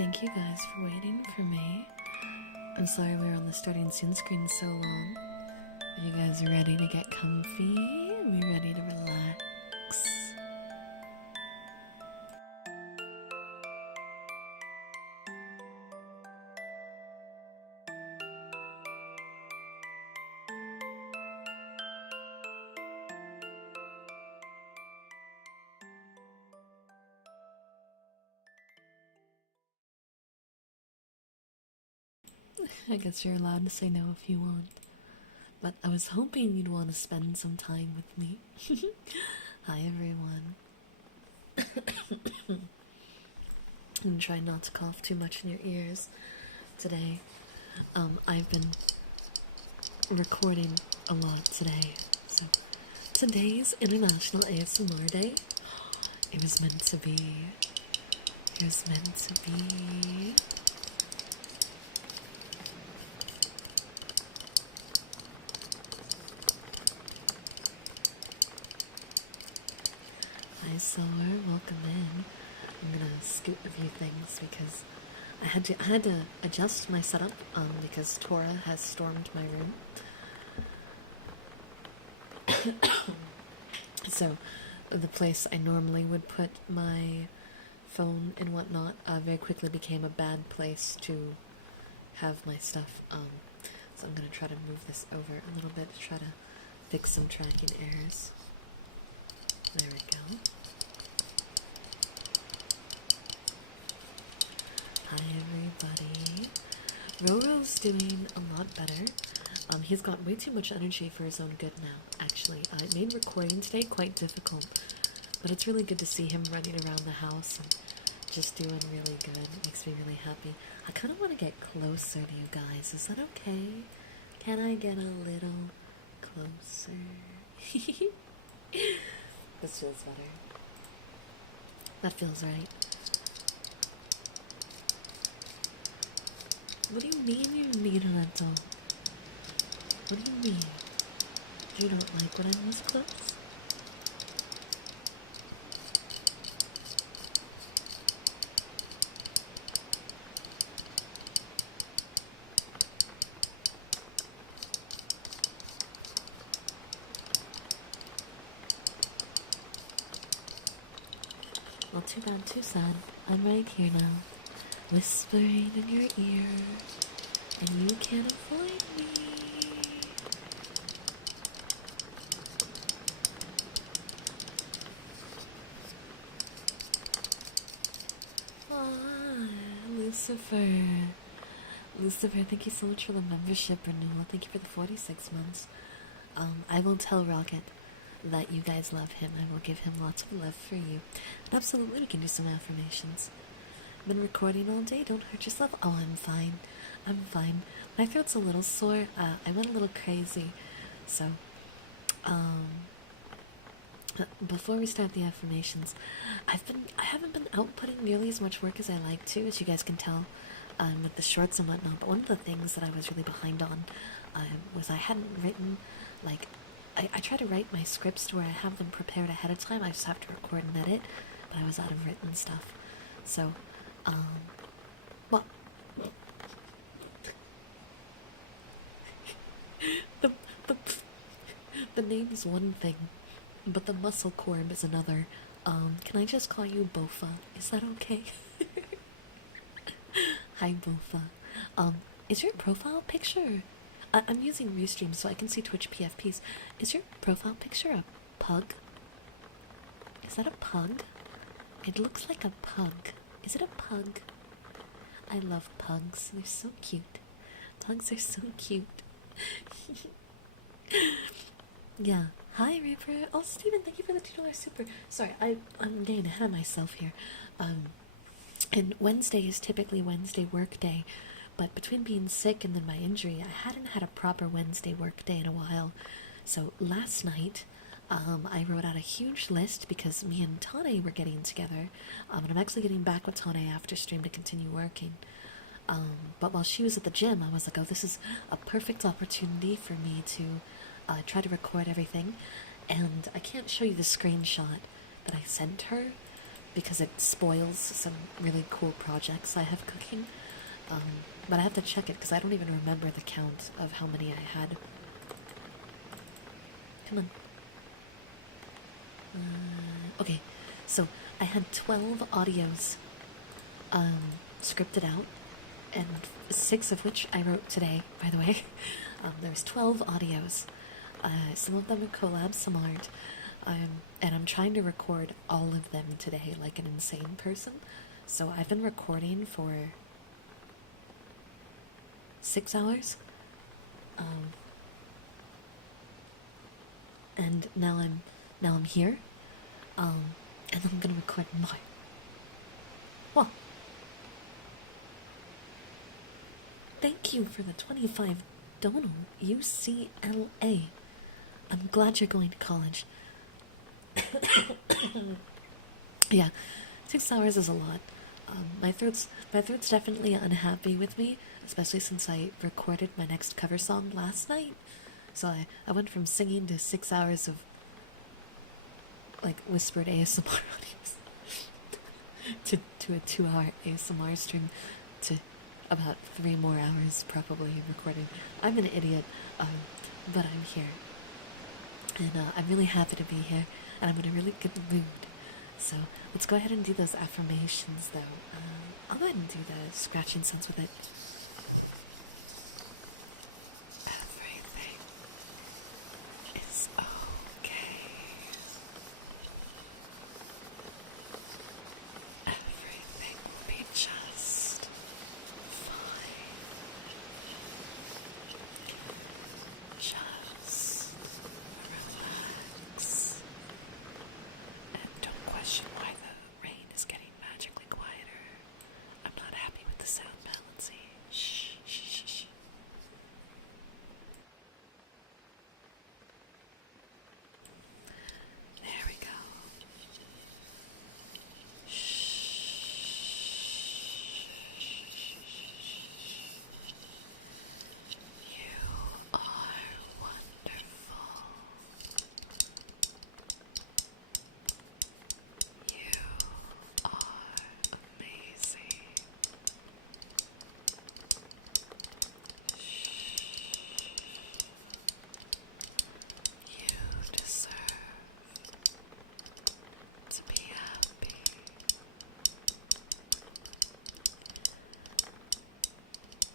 Thank you guys for waiting for me. I'm sorry we were on the starting soon screen so long. Are you guys ready to get comfy? Are we ready to relax? I guess you're allowed to say no if you want. But I was hoping you'd want to spend some time with me. Hi everyone. And try not to cough too much in your ears today. I've been recording a lot today. So today's International ASMR Day. It was meant to be. It was meant to be. Hi Solar, welcome in. I'm gonna scoot a few things because I had to adjust my setup because Tora has stormed my room. So the place I normally would put my phone and whatnot very quickly became a bad place to have my stuff. So I'm gonna try to move this over a little bit to try to fix some tracking errors. There we go. Hi everybody. Roro's doing a lot better. He's got way too much energy for his own good now, actually. It made recording today quite difficult, but it's really good to see him running around the house and just doing really good. It makes me really happy. I kind of want to get closer to you guys. Is that okay? Can I get a little closer? This feels better. That feels right. What do you mean you need a rental? What do you mean? You don't like when I'm this close? Not too bad, too sad. I'm right here now, whispering in your ear, and you can't avoid me. Ah, Lucifer. Lucifer, thank you so much for the membership renewal. Thank you for the 46 months. I will tell Rocket that you guys love him. I will give him lots of love for you. And absolutely, we can do some affirmations. Been recording all day. Don't hurt yourself. Oh, I'm fine. I'm fine. My throat's a little sore. I went a little crazy. So, before we start the affirmations, I haven't been outputting nearly as much work as I like to, as you guys can tell, with the shorts and whatnot. But one of the things that I was really behind on was I hadn't written, like, I try to write my scripts to where I have them prepared ahead of time. I just have to record and edit, but I was out of written stuff. So, well, the name is one thing, but the muscle cord is another. Can I just call you Bofa? Is that okay? Hi, Bofa. Is your profile picture... I'm using Restream so I can see Twitch PFPs. Is your profile picture a pug? Is that a pug? It looks like a pug. Is it a pug? I love pugs. They're so cute. Pugs are so cute. Yeah. Hi, Reaper. Oh, Steven, thank you for the $2 super. Sorry, I'm getting ahead of myself here. And Wednesday is typically Wednesday work day. But between being sick and then my injury, I hadn't had a proper Wednesday work day in a while. So last night, I wrote out a huge list because me and Tane were getting together. And I'm actually getting back with Tane after stream to continue working. But while she was at the gym, I was like, oh, this is a perfect opportunity for me to try to record everything. And I can't show you the screenshot that I sent her, because it spoils some really cool projects I have cooking. But I have to check it because I don't even remember the count of how many I had. Come on. Okay, so I had 12 audios scripted out, and 6 of which I wrote today, by the way. There's 12 audios. Some of them are collabs, some aren't. And I'm trying to record all of them today like an insane person. So I've been recording for 6 hours. And now I'm here. And I'm gonna record more. Well, thank you for the 25 dono, UCLA. I'm glad you're going to college. Yeah, 6 hours is a lot. My throat's definitely unhappy with me, especially since I recorded my next cover song last night. So I went from singing to 6 hours of like whispered ASMR audios to a 2-hour ASMR stream to about 3 more hours probably recording. I'm an idiot, but I'm here. And I'm really happy to be here, and I'm in a really good mood. So let's go ahead and do those affirmations, though. I'll go ahead and do the scratching sounds with it. Everything is okay. Everything will be just fine. Just relax. And don't question why the rain is getting magically quieter. I'm not happy with the sound balancing. Shh, shh, shh, shh. There we go. You are wonderful. You are amazing. You deserve to be happy.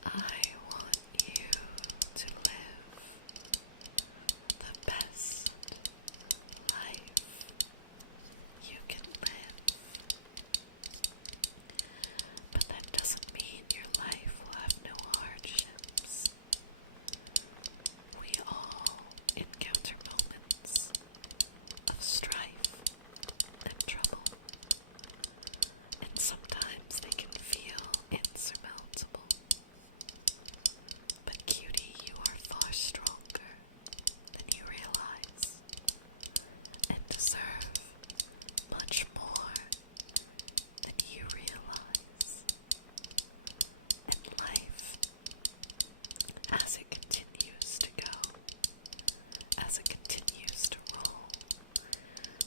I want you to live the best life you can live. But that doesn't mean your life will have no hardships. We all encounter moments of strife and trouble, and sometimes they can feel insurmountable. But cutie, you are far stronger than you realize, and deserve much more than you realize. And life, as it continues to go, as it continues to roll,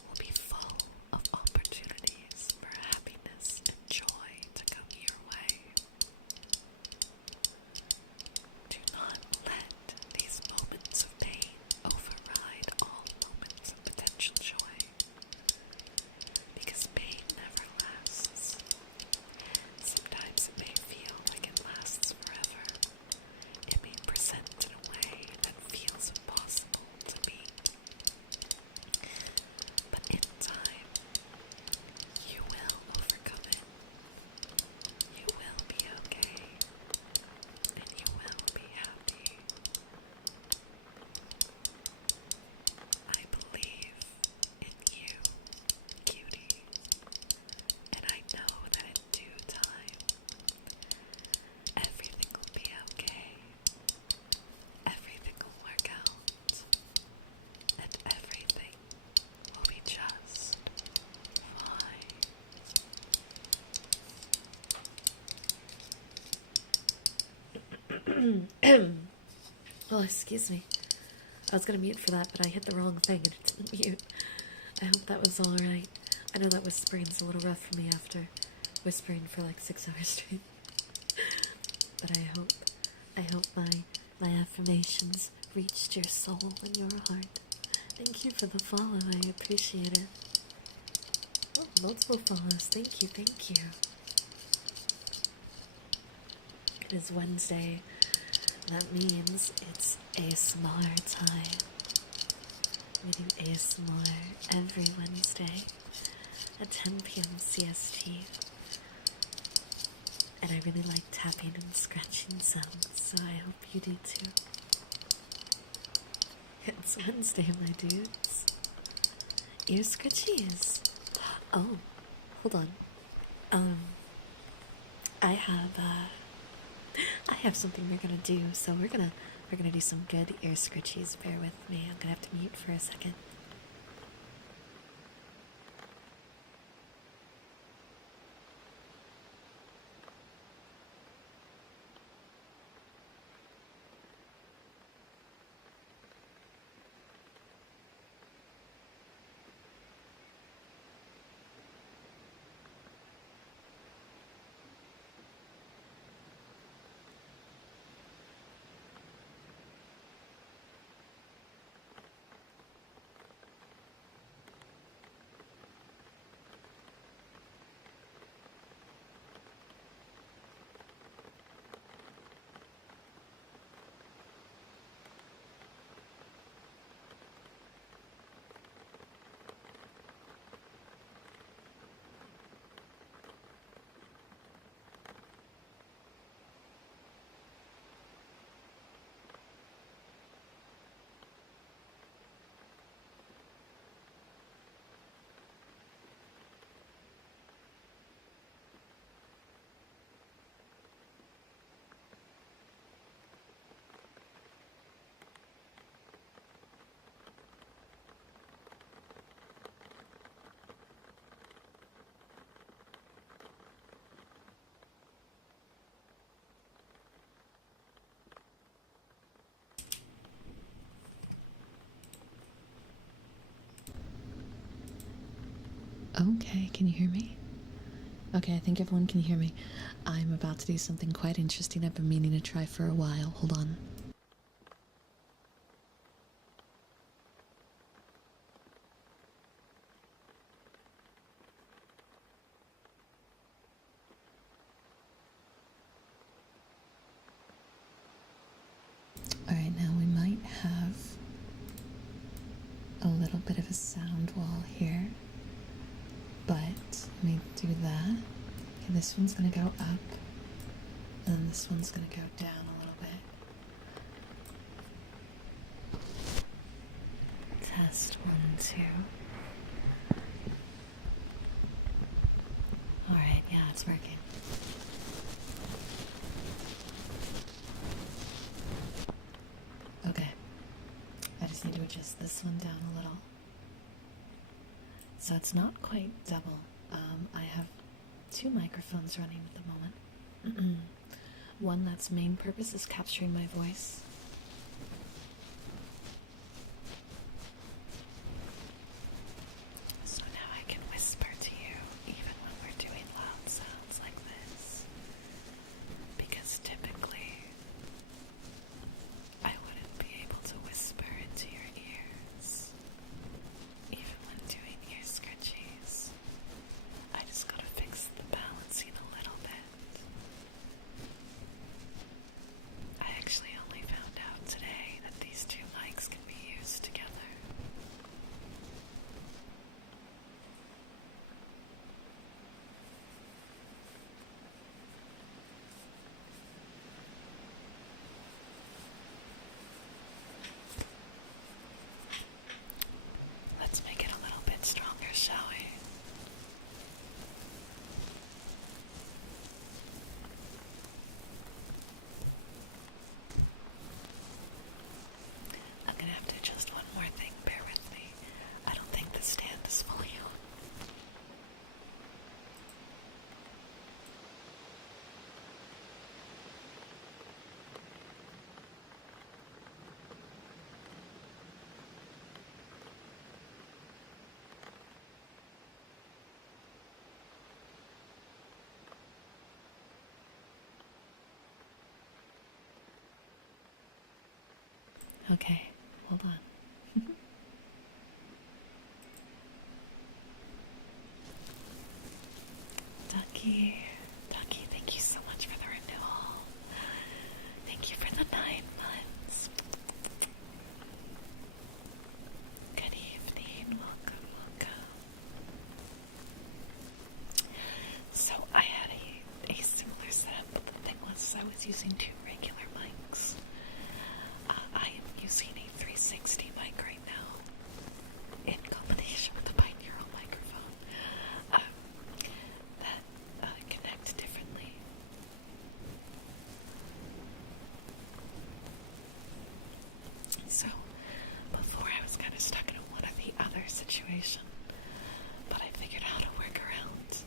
will be full of opportunities for happiness and joy to come your way. Do not let these moments of pain override all moments of potential joy, because pain never lasts. Sometimes it may feel like it lasts forever. It may present in a way that feels impossible to meet. But in time, you will overcome it. You will be okay. And you will be happy. I believe in you, cutie. And I know that in due time, everything will be okay. Everything will work out. And everything will be just fine. Oh, excuse me. I was gonna mute for that, but I hit the wrong thing and it didn't mute. I hope that was alright. I know that whispering's a little rough for me after whispering for like 6 hours straight. But I hope my affirmations reached your soul and your heart. Thank you for the follow, I appreciate it. Oh, multiple follows, thank you, thank you. It is Wednesday. That means it's ASMR time. We do ASMR every Wednesday at 10 p.m. CST. And I really like tapping and scratching sounds, so I hope you do too. It's Wednesday, my dudes. Ear scratchies. Oh, hold on. I have something we're gonna do, so we're gonna do some good ear scratchies. Bear with me. I'm gonna have to mute for a second. Okay, can you hear me? Okay, I think everyone can hear me. I'm about to do something quite interesting I've been meaning to try for a while. Hold on. Alright, now we might have a little bit of a sound wall here. But let me do that. Okay, this one's gonna go up, and then this one's gonna go down a little bit. Test 1, 2. Alright, yeah, it's working. Okay. I just need to adjust this one down a little. So it's not quite double. I have 2 microphones running at the moment. One that's main purpose is capturing my voice. So now I can whisper to you even when we're doing loud sounds like this. Because typically I wouldn't be able to whisper into your ears. Even when doing ear scratchies, I just gotta fix the balancing a little bit. I actually only found Okay, hold on. Ducky, thank you so much for the renewal. Thank you for the 9 months. Good evening, welcome. So I had a similar setup, but the thing was I was using 2 regular mics. I am using a 360 mic right now in combination with the binaural microphone that connect differently. So before I was kind of stuck in a one or the other situation, but I figured out how to work around.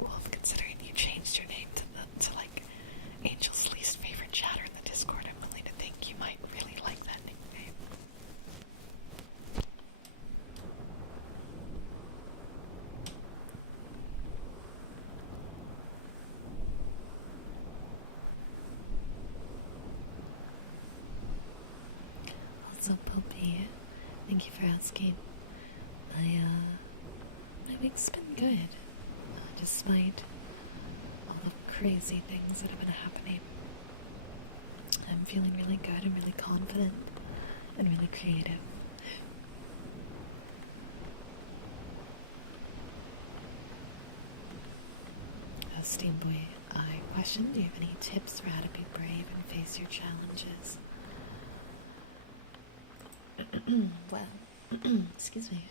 Wolf, considering you changed your name to like Angel's least favorite chatter in the Discord, I'm willing to think you might really like that nickname. What's up, Poppy? Thank you for asking. My week's been good, despite all the crazy things that have been happening. I'm feeling really good and really confident and really creative. Steamboy, I question, do you have any tips for how to be brave and face your challenges? Well, excuse me.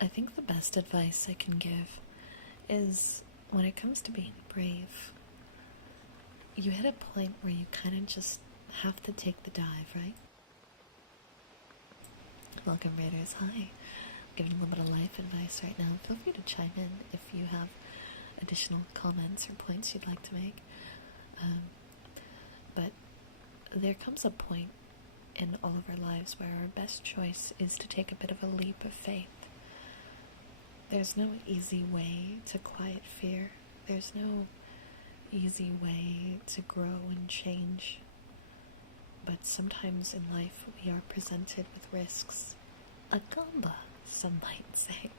I think the best advice I can give is when it comes to being brave, you hit a point where you kind of just have to take the dive, right? Welcome, Raiders. Hi. I'm giving a little bit of life advice right now. Feel free to chime in if you have additional comments or points you'd like to make. But there comes a point in all of our lives where our best choice is to take a bit of a leap of faith. There's no easy way to quiet fear. There's no easy way to grow and change. But sometimes in life we are presented with risks. A gamba, some might say.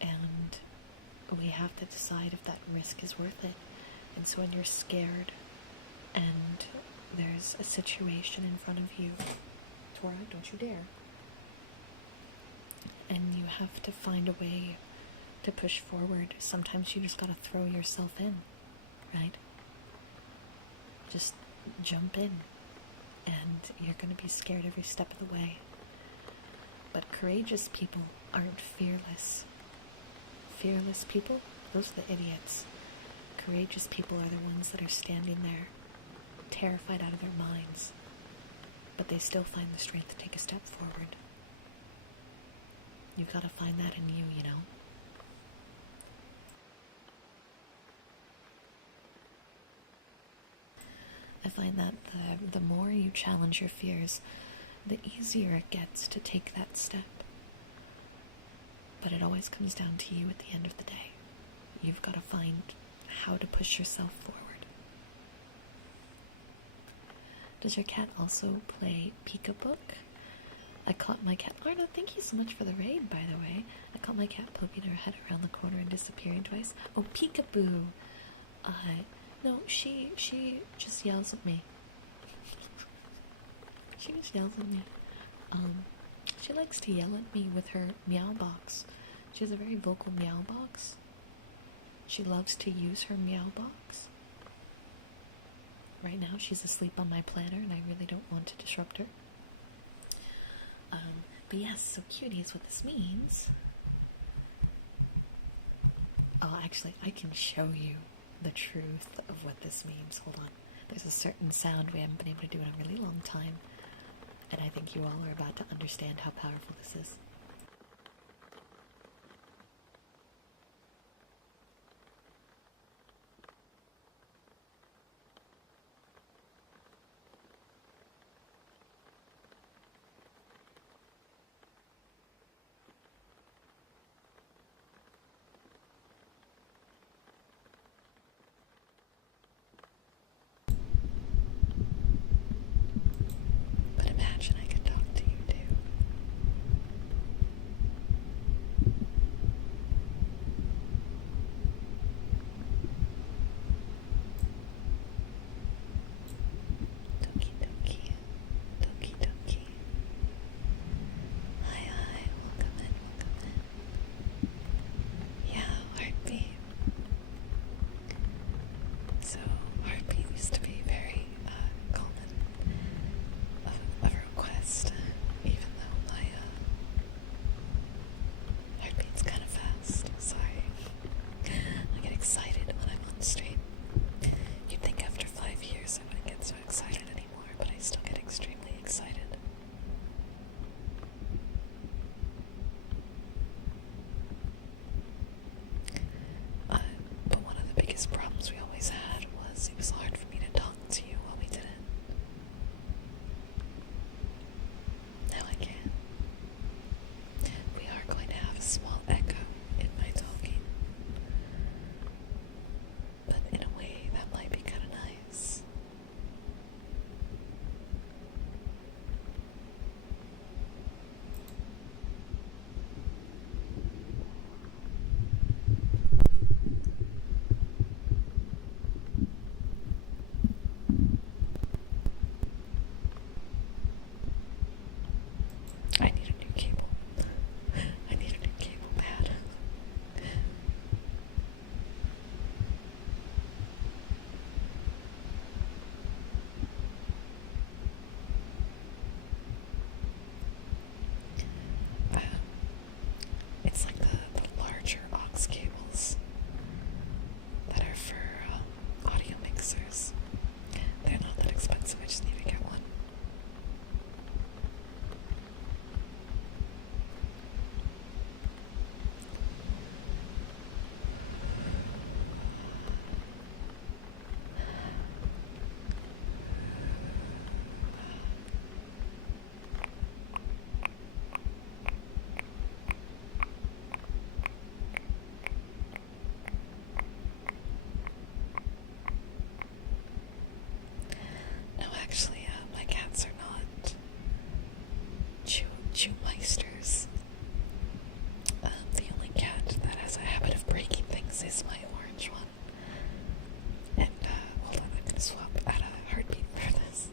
And we have to decide if that risk is worth it. And so when you're scared and there's a situation in front of you, Tora, don't you dare. And you have to find a way to push forward. Sometimes you just gotta throw yourself in, right? Just jump in, and you're gonna be scared every step of the way. But courageous people aren't fearless. Fearless people, those are the idiots. Courageous people are the ones that are standing there, terrified out of their minds, but they still find the strength to take a step forward. You've got to find that in you, you know? I find that the more you challenge your fears, the easier it gets to take that step. But it always comes down to you at the end of the day. You've got to find how to push yourself forward. Does your cat also play peek-a-book? I caught my cat... Lorna, thank you so much for the raid, by the way. I caught my cat poking her head around the corner and disappearing twice. Oh, peekaboo! No, she just yells at me. She just yells at me. She likes to yell at me with her meow box. She has a very vocal meow box. She loves to use her meow box. Right now she's asleep on my planner and I really don't want to disrupt her. But yes, so cuties, what this means... Oh, actually, I can show you the truth of what this means. Hold on. There's a certain sound we haven't been able to do in a really long time, and I think you all are about to understand how powerful this is. But imagine I could talk to you too. Doki doki. Doki doki. Hi, welcome in. Yeah, heartbeat. So, heartbeat used to be very common of a request, even though my heartbeat's kind of fast. Sorry. I get excited when I'm on stream. You'd think after 5 years I wouldn't get so excited anymore, but I still get extremely excited. But one of the biggest problems we always had was it was hard for me to talk to you while we did it. Now I can. We are going to have a small echo in my talking, but in a way that might be kind of nice. I need a new cable. I need a new cable pad. It's like the larger aux cables that are for audio mixers. They're not that expensive, I just need to get one. No, actually, my cats are not Chewmeisters. The only cat that has a habit of breaking things is my orange one. And, hold on, I'm gonna swap out a heartbeat for this.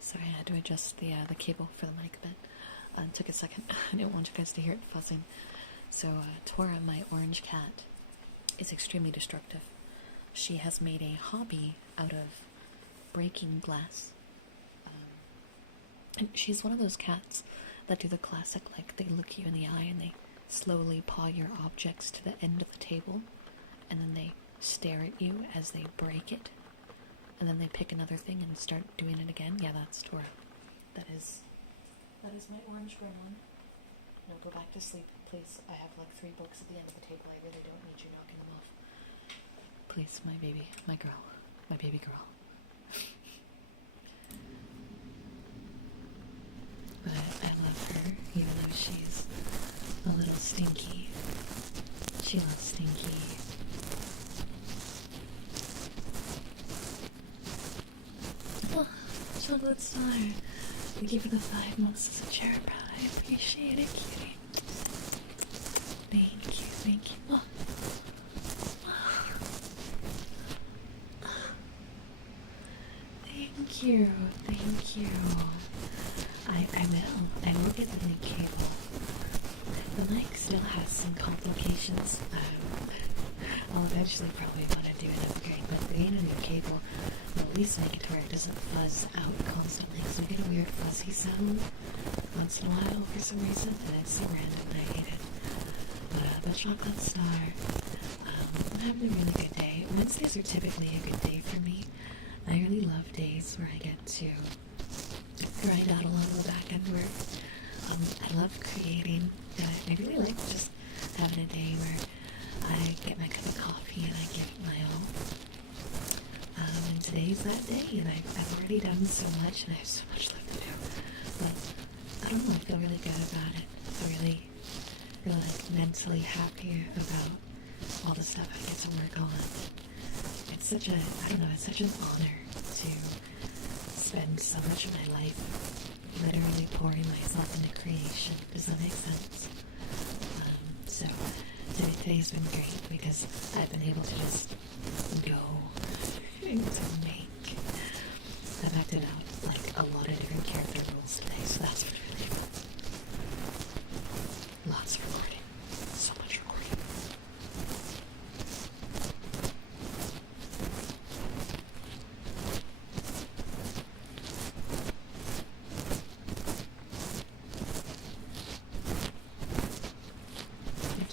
Sorry, I had to adjust the cable for the mic a bit. It took a second. I didn't want you guys to hear it fuzzing. So, Tora, my orange cat, is extremely destructive. She has made a hobby out of breaking glass. And she's one of those cats that do the classic, like, they look you in the eye and they slowly paw your objects to the end of the table, and then they stare at you as they break it. And then they pick another thing and start doing it again. Yeah, that's Tora. That is my orange gremlin. No, go back to sleep, please. I have like 3 books at the end of the table. I really don't need you knocking them off. Please, my baby, my girl, my baby girl. But I love her, even though she's a little stinky. She loves Stinky. Oh, chocolate star. Thank you for the 5 months as a cherubrat. I appreciate it, cutie. Thank you, thank you. Oh. Thank you, thank you. I will get the new cable. The mic still has some complications. I'll eventually probably want to do an upgrade, but getting a new cable will at least make it to where it doesn't fuzz out constantly, because we get a weird fuzzy sound once in a while for some reason, and it's so random and I hate it. But Chocolate Star, I'm having a really good day. Wednesdays are typically a good day for me. I really love days where I get to grind out a lot of the back end work. I love creating. I really like just having a day where I get my cup of coffee and I give it my all. And today's that day, and I've already done so much, and I have so much left to do. But I don't know, I feel really good about it. I feel really like mentally happy about all the stuff I get to work on. It's such a, I don't know, it's such an honor to spend so much of my life literally pouring myself into creation. Does that make sense? So today's been great because I've been able to just go to make. I've acted out like a lot of different character roles today, so that's been really fun. Lots of recording. So much recording.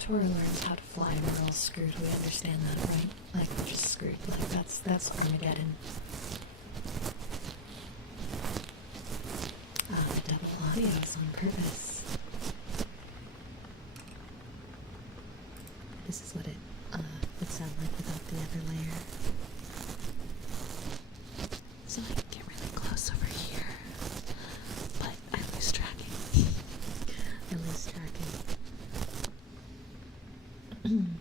Tora learns how to fly and we're all screwed. We understand that, right? Like, we're just screwed. Like, that's Armageddon. Double audio is on purpose. This is what it would sound like without the other layer. So I can get really close over here, but I lose tracking. I lose tracking. And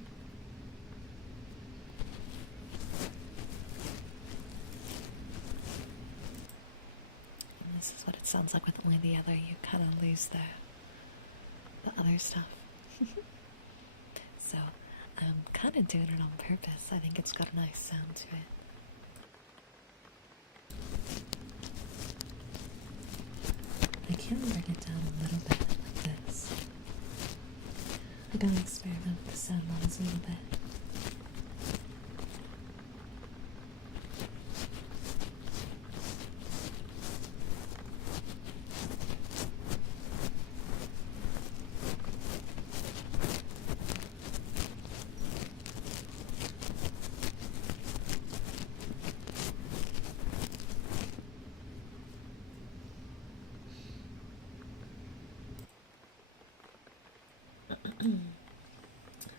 this is what it sounds like with only the other. You kind of lose the other stuff. So I'm kind of doing it on purpose. I think it's got a nice sound to it. I can bring it down a little bit like this. I gotta experiment with the sound levels a little bit.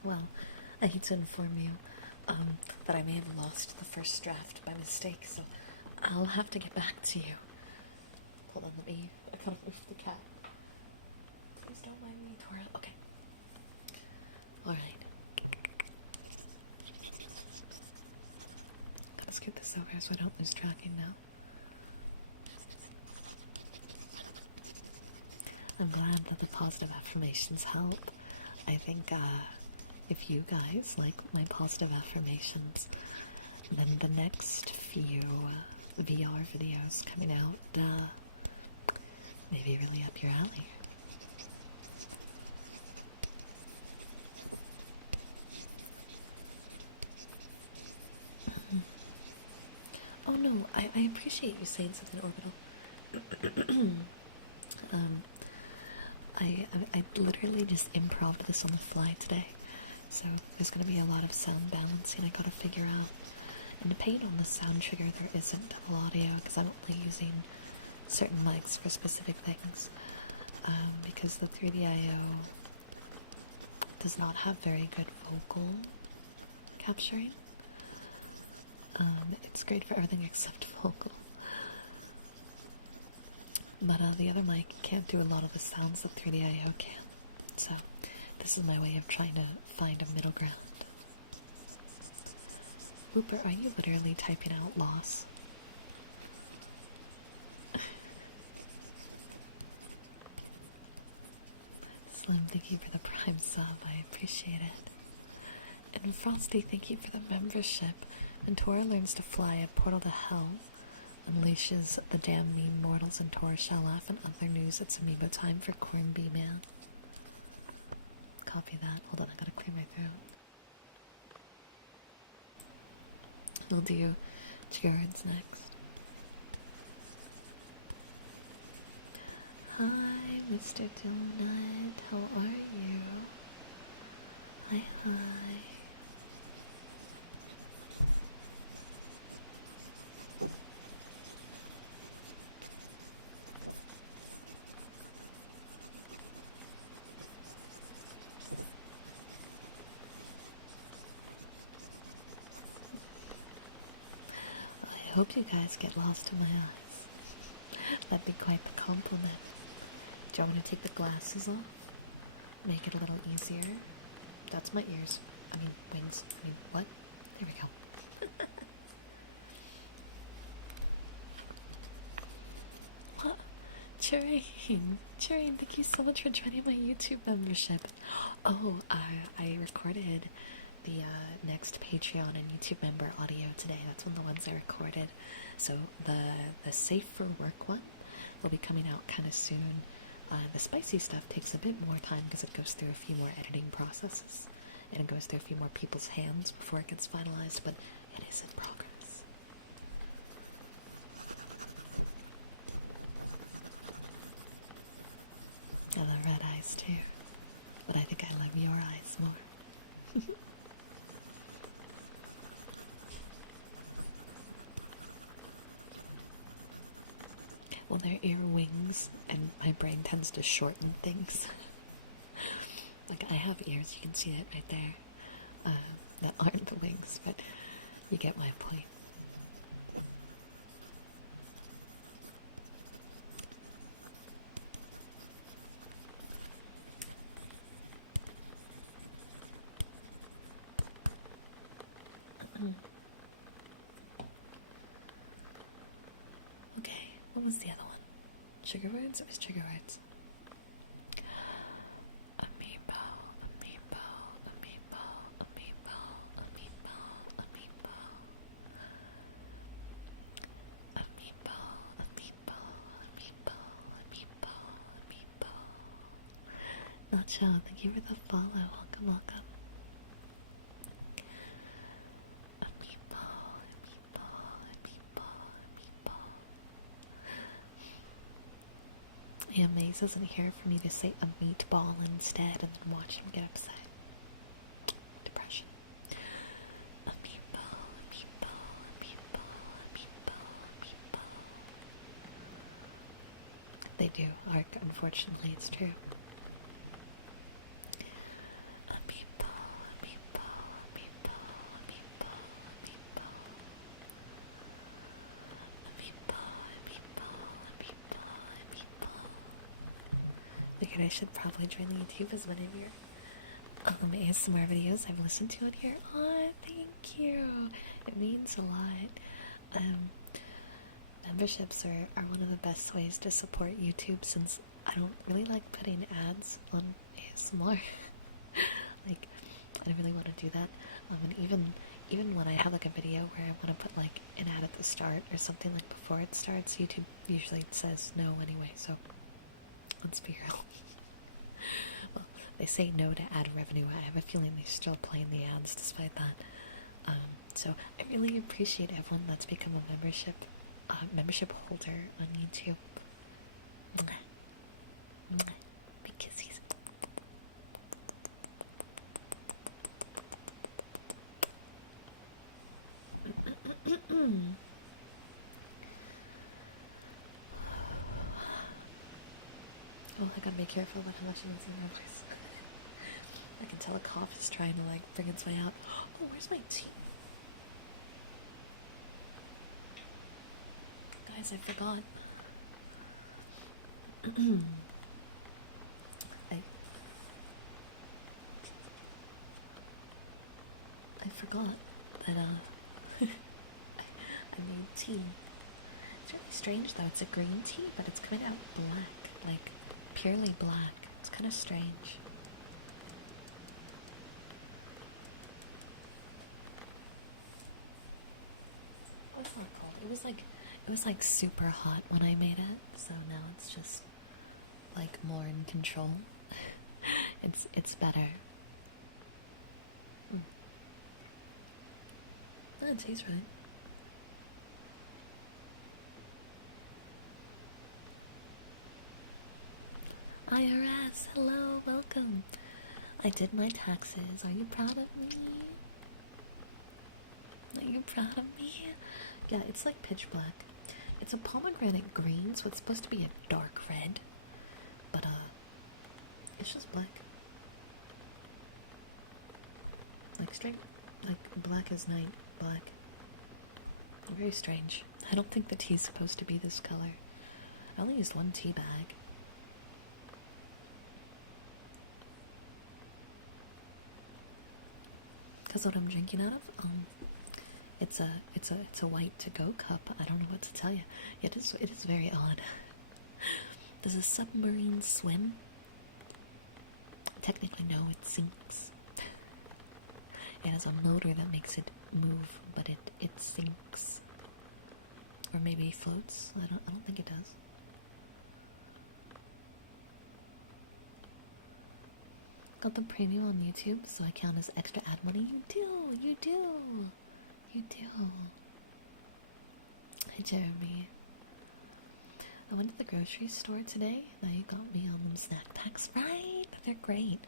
Well, I hate to inform you that I may have lost the first draft by mistake, so I'll have to get back to you. Hold on, I gotta move the cat. Please don't mind me, Tora. Okay. Alright. Gotta scoot this over so I don't lose tracking now. I'm glad that the positive affirmations help. I think if you guys like my positive affirmations, then the next few VR videos coming out maybe really up your alley. Oh no, I appreciate you saying something orbital. I literally just improv this on the fly today, so there's going to be a lot of sound balancing I gotta figure out. And depending on the sound trigger, there isn't double audio because I'm only using certain mics for specific things, because the 3DIO does not have very good vocal capturing. It's great for everything except vocal. But the other mic can't do a lot of the sounds that 3DIO can. So this is my way of trying to find a middle ground. Hooper, are you literally typing out loss? Slim, thank you for the prime sub. I appreciate it. And Frosty, thank you for the membership. And Tora learns to fly a portal to hell. Unleashes the damn mean mortals and Tora shall laugh and other news. It's Amiibo time for Corn Bee Man. Copy that. Hold on, I gotta clear my throat. We'll do cherubrats next. Hi, Mr. Donut. How are you? Hi, hi. I hope you guys get lost in my eyes. That'd be quite the compliment. Do you want me to take the glasses off? Make it a little easier? That's my ears. I mean, wings. I mean, what? There we go. What? Chireen, thank you so much for joining my YouTube membership. Oh, I recorded the next Patreon and YouTube member audio today. That's one of the ones I recorded. So the safe for work one will be coming out kind of soon. The spicy stuff takes a bit more time because it goes through a few more editing processes and it goes through a few more people's hands before it gets finalized, but it is in progress. I love red eyes too, but I think I love your eyes more. Well, they're ear wings, and my brain tends to shorten things. Like, I have ears, you can see it right there, that aren't the wings, but you get my point. Okay, what was the other one? Sugar words? It was trigger words. Amiibo, amiibo, amiibo, amiibo, amiibo, amiibo. Amiibo, amiibo, amiibo, amiibo, amiibo. Nacho, thank you for the follow. Welcome, welcome. Yeah, Maze isn't here for me to say a meatball instead and then watch him get upset. Depression. A meatball, a meatball, a meatball, a meatball, a meatball. They do, Ark. Unfortunately, it's true. A meatball, a meatball, a meatball, a meatball, a meatball. Figured I should probably join the YouTube as one of your ASMR videos I've listened to on here. Oh, thank you. It means a lot. Memberships are one of the best ways to support YouTube since I don't really like putting ads on ASMR. Like, I don't really want to do that. And even when I have like a video where I want to put like an ad at the start or something like before it starts, YouTube usually says no anyway, so let's be real. Well, they say no to ad revenue. I have a feeling they're still playing the ads despite that. So I really appreciate everyone that's become a membership holder on YouTube. Big kissies. Oh, I gotta be careful about how much I'm listening to this. I can tell a cough is trying to like bring its way out. Oh, where's my tea? Guys, I forgot. I forgot that I made tea. It's really strange though. It's a green tea, but it's coming out black, like purely black. It's kind of strange. It's not cold. It was like super hot when I made it, so now it's just like more in control. It's better. That tastes right. hello, welcome. I did my taxes. Are you proud of me? Are you proud of me? Yeah, it's like pitch black. It's a pomegranate green, so it's supposed to be a dark red. But, it's just black. Like straight, like black as night, black. Very strange. I don't think the tea's supposed to be this color. I only used one tea bag. Because what I'm drinking out of, it's a white to-go cup. I don't know what to tell you. It is very odd. Does a submarine swim? Technically, no, it sinks. It has a motor that makes it move, but it sinks. Or maybe floats. I don't think it does. Got the premium on YouTube, so I count as extra ad money. You do. Hi, Jeremy. I went to the grocery store today. Now you got me on them snack packs, right? They're great.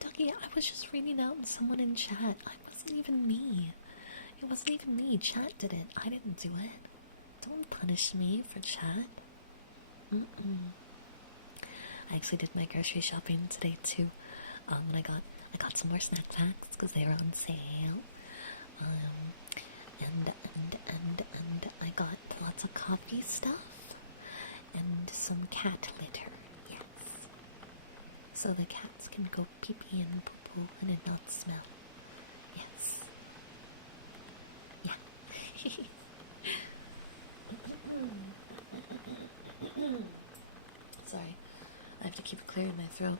Dougie, I was just reading out someone in chat. It wasn't even me. It wasn't even me. Chat did it. I didn't do it. Don't punish me for chat. I actually did my grocery shopping today too. I got some more snack packs because they were on sale. And I got lots of coffee stuff and some cat litter. Yes. So the cats can go pee-pee and poo-poo and it not smell. Yes. Yeah. Sorry, I have to keep clearing my throat.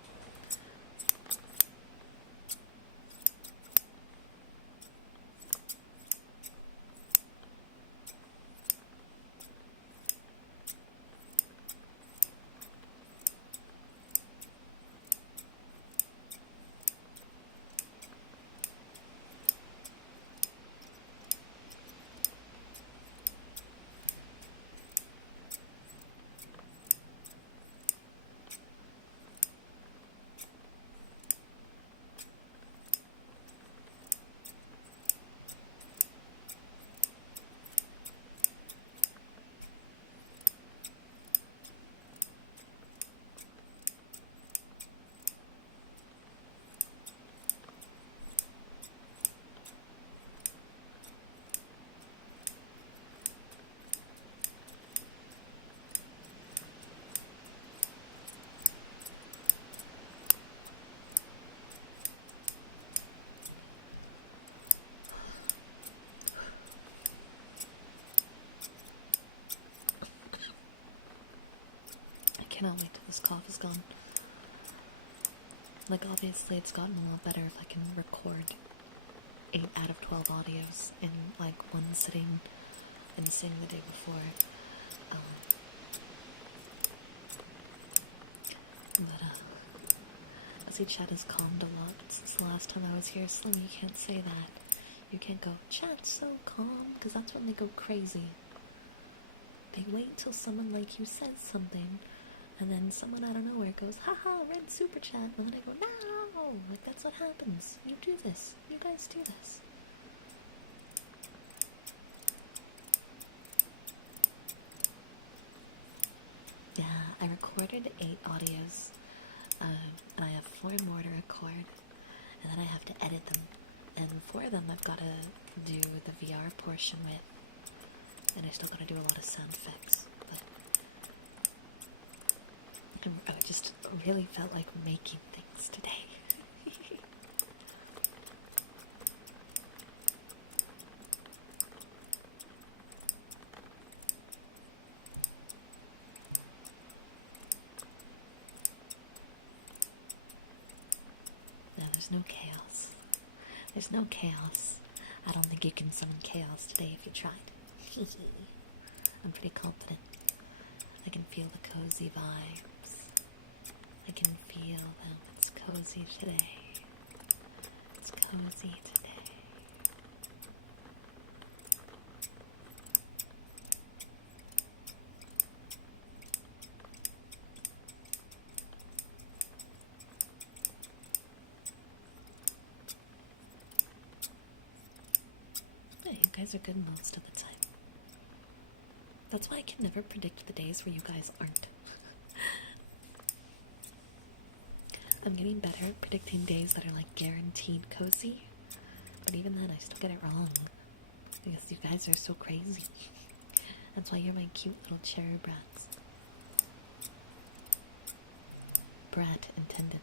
I cannot wait till this cough is gone. Like, obviously it's gotten a lot better if I can record 8 out of 12 audios in, like, one sitting and sing the day before. I see chat has calmed a lot since the last time I was here. Slim, you can't say that. You can't go, chat's so calm, because that's when they go crazy. They wait till someone like you says something, and then someone out of nowhere goes, haha, red super chat, and then I go, no! Like, that's what happens. You do this. You guys do this. Yeah, I recorded 8 audios, and I have 4 more to record, and then I have to edit them. And 4 of them I've got to do the VR portion with, and I still got to do a lot of sound effects. But I just really felt like making things today. No, there's no chaos. There's no chaos. I don't think you can summon chaos today if you tried. I'm pretty confident. I can feel the cozy vibes. I can feel them. It's cozy today. It's cozy today. Yeah, you guys are good most of the time. That's why I can never predict the days where you guys aren't. I'm getting better at predicting days that are like guaranteed cozy. But even then, I still get it wrong. Because you guys are so crazy. That's why you're my cute little cherubrats. Brat intended.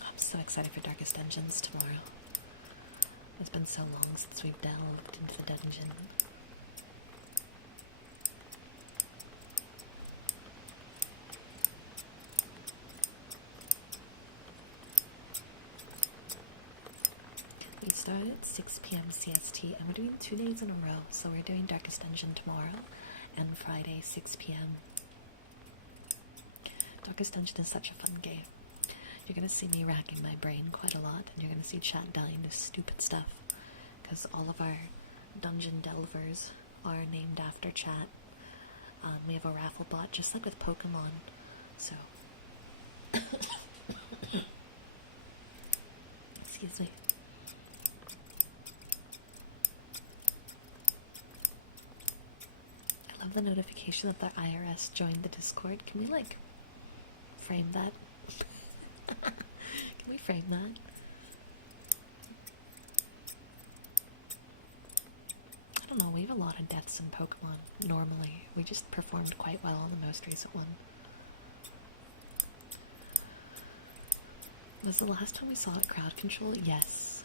I'm so excited for Darkest Dungeons tomorrow. It's been so long since we've delved into the dungeon. We started at 6 p.m. CST, and we're doing 2 days in a row. So we're doing Darkest Dungeon tomorrow, and Friday, 6 p.m. Darkest Dungeon is such a fun game. You're gonna see me racking my brain quite a lot, and you're gonna see chat dying to stupid stuff. Because all of our dungeon delvers are named after chat. We have a raffle bot, just like with Pokemon. So... Excuse me. I love the notification that the IRS joined the Discord. Can we, like, frame that? Can we frame that? I don't know, we have a lot of deaths in Pokemon, normally. We just performed quite well on the most recent one. Was the last time we saw it crowd control? Yes.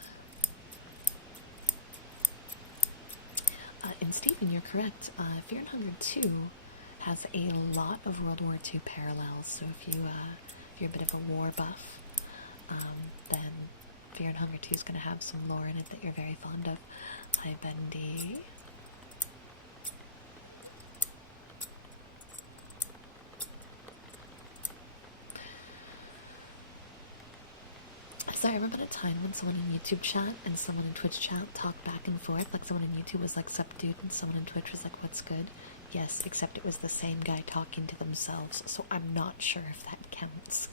And Stephen, you're correct. Fear and Hunger 2 has a lot of World War II parallels, so if you're a bit of a war buff, then Fear and Hunger 2 is going to have some lore in it that you're very fond of. Hi, Bendy. So I remember at a time when someone in YouTube chat and someone in Twitch chat talked back and forth, like someone in YouTube was like, "Sup dude," and someone in Twitch was like, "What's good?" Yes, except it was the same guy talking to themselves, so I'm not sure if that counts.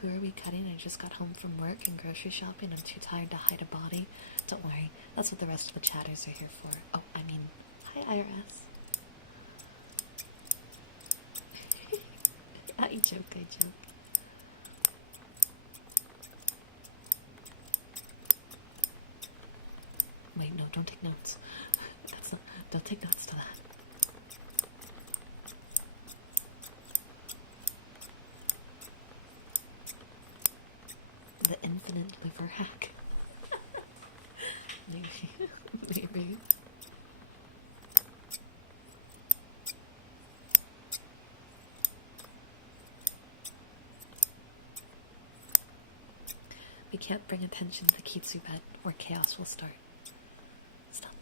Who are we cutting? I just got home from work and grocery shopping. I'm too tired to hide a body. Don't worry, that's what the rest of the chatters are here for. Oh, I mean, hi IRS. I joke, I joke. Wait, no, don't take notes. That's not, don't take notes to that. The infinite liver hack. Maybe. Maybe. We can't bring attention to the Kitsu bed or chaos will start. Stop.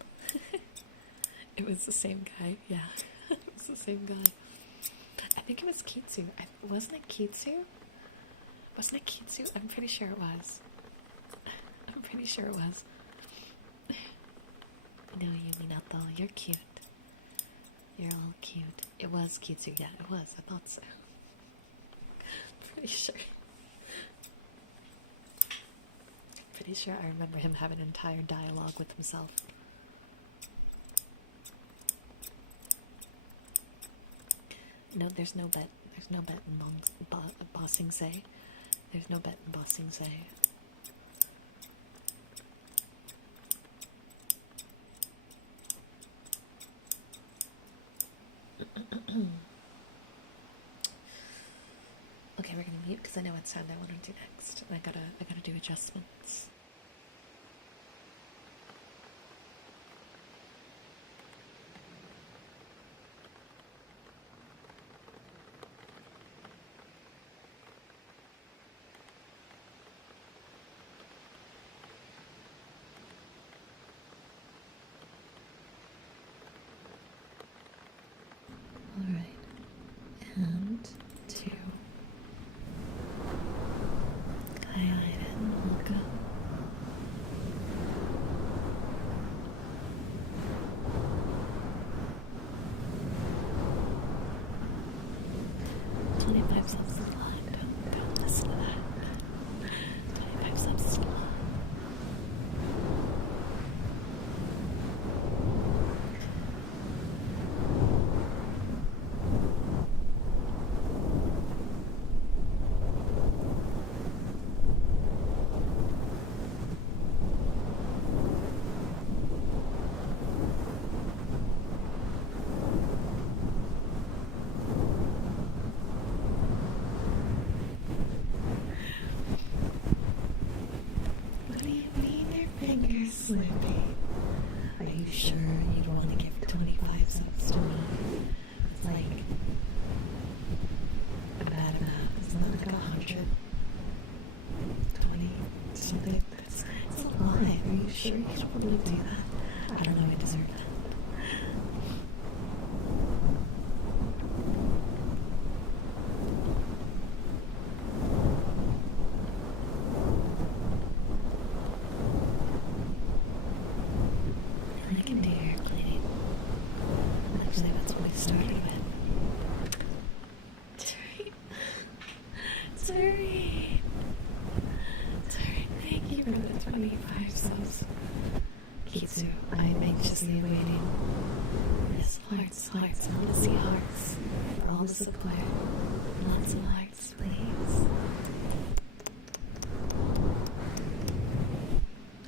It was the same guy. Yeah. It was the same guy. I think it was Kitsu. Wasn't it Kitsu? Wasn't it Kitsu? I'm pretty sure it was. I'm pretty sure it was. No, Yuminato, you're cute. You're all cute. It was Kitsu, yeah, it was. I thought so. Pretty sure. Pretty sure I remember him having an entire dialogue with himself. No, there's no bet. There's no bet in Bossing Say. There's no bet in Bossing Say. Okay, we're gonna mute because I know what sound I want to do next. I gotta do adjustments. Alright. And 2. Hi, Aiden. Welcome. you sure you'd want to give 25 subs to me? It's like a bad math. It's not like 120 something. It's a lot. Are you sure you don't want to do that? I don't know. I deserve that. I can do hair cleaning. Actually, that's what we started with. Terry. Terry. Terry, thank you for the 25 subs. Kitsu, I'm anxiously waiting. Yes, hearts, hearts. I want to see hearts. For all the support. Lots of hearts, please.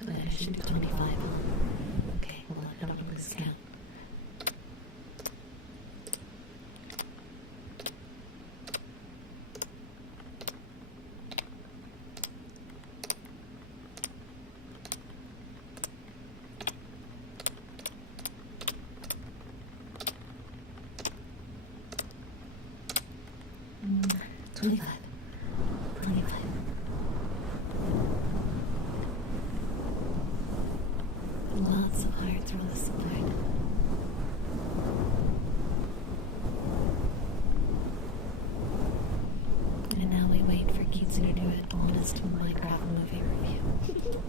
I should do 25. Okay, hold on, I don't want to lose count. Mm, 25. 25. Lots of hearts for the support. And now we wait for Kitsu to do an honest Minecraft movie review.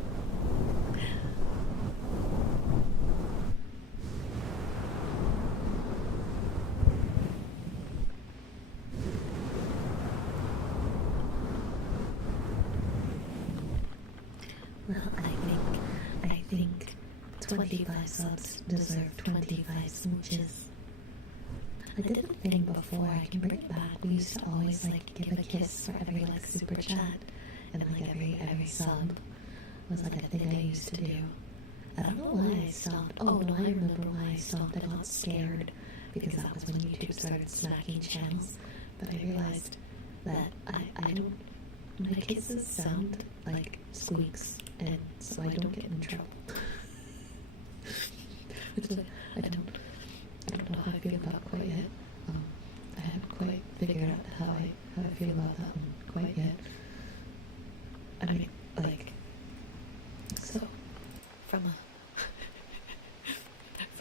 Well, I think 25 subs deserve 25 smooches. I did a thing before, I can bring it back. We used to always give a kiss for every super chat, and every sub was a thing I used to do. I don't know why I stopped. Oh no, I remember why I stopped. I got scared because that was when YouTube started smacking channels. But I realized that I don't. My kisses sound like squeaks, and so I don't get in trouble. I don't know how I feel about quite yet. I haven't quite figured out how I feel about that one quite yet. I mean, so from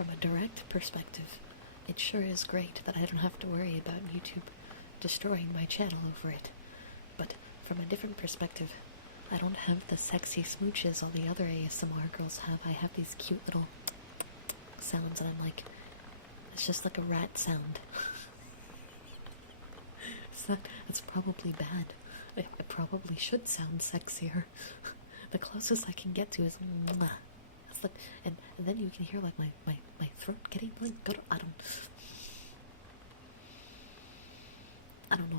a direct perspective, it sure is great that I don't have to worry about YouTube destroying my channel over it. But from a different perspective, I don't have the sexy smooches all the other ASMR girls have. I have these cute little sounds, and I'm like, it's just like a rat sound. It's probably bad. It probably should sound sexier. The closest I can get to is mwah. It's like, and then you can hear my throat getting I don't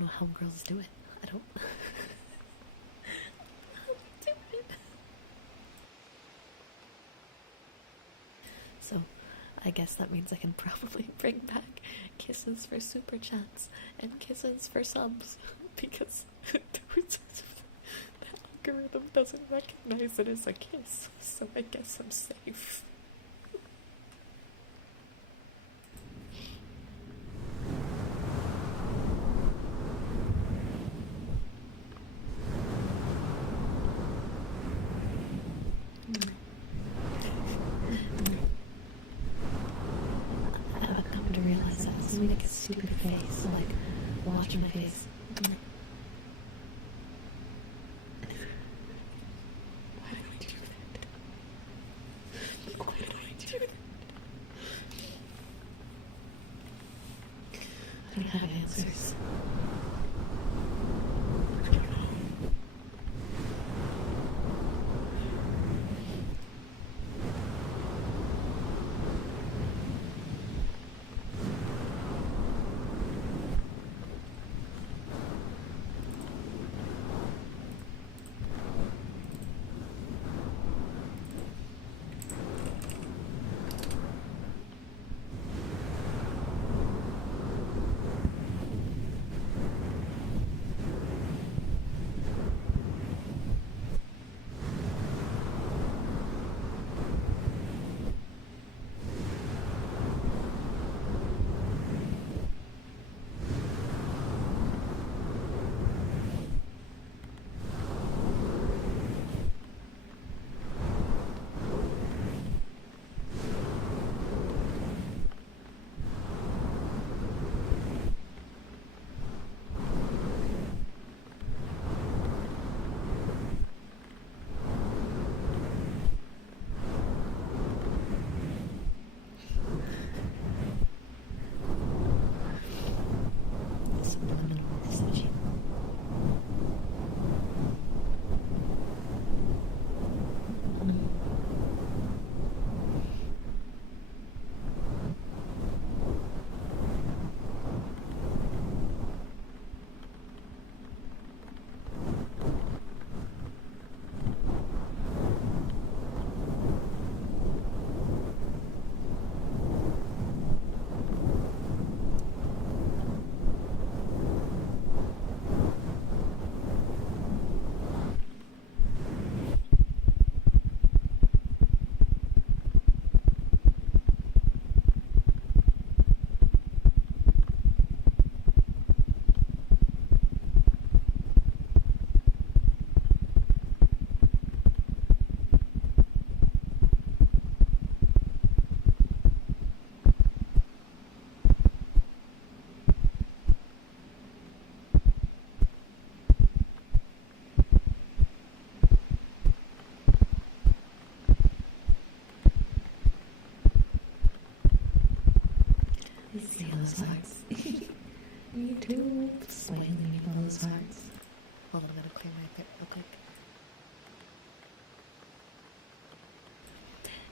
know how girls do it. I don't do it. So I guess that means I can probably bring back kisses for super chats and kisses for subs, because the algorithm doesn't recognize it as a kiss, so I guess I'm safe. I've come to realize that I make a stupid face, so watch my face. Why do I do that? Why do I do that? I don't have answers.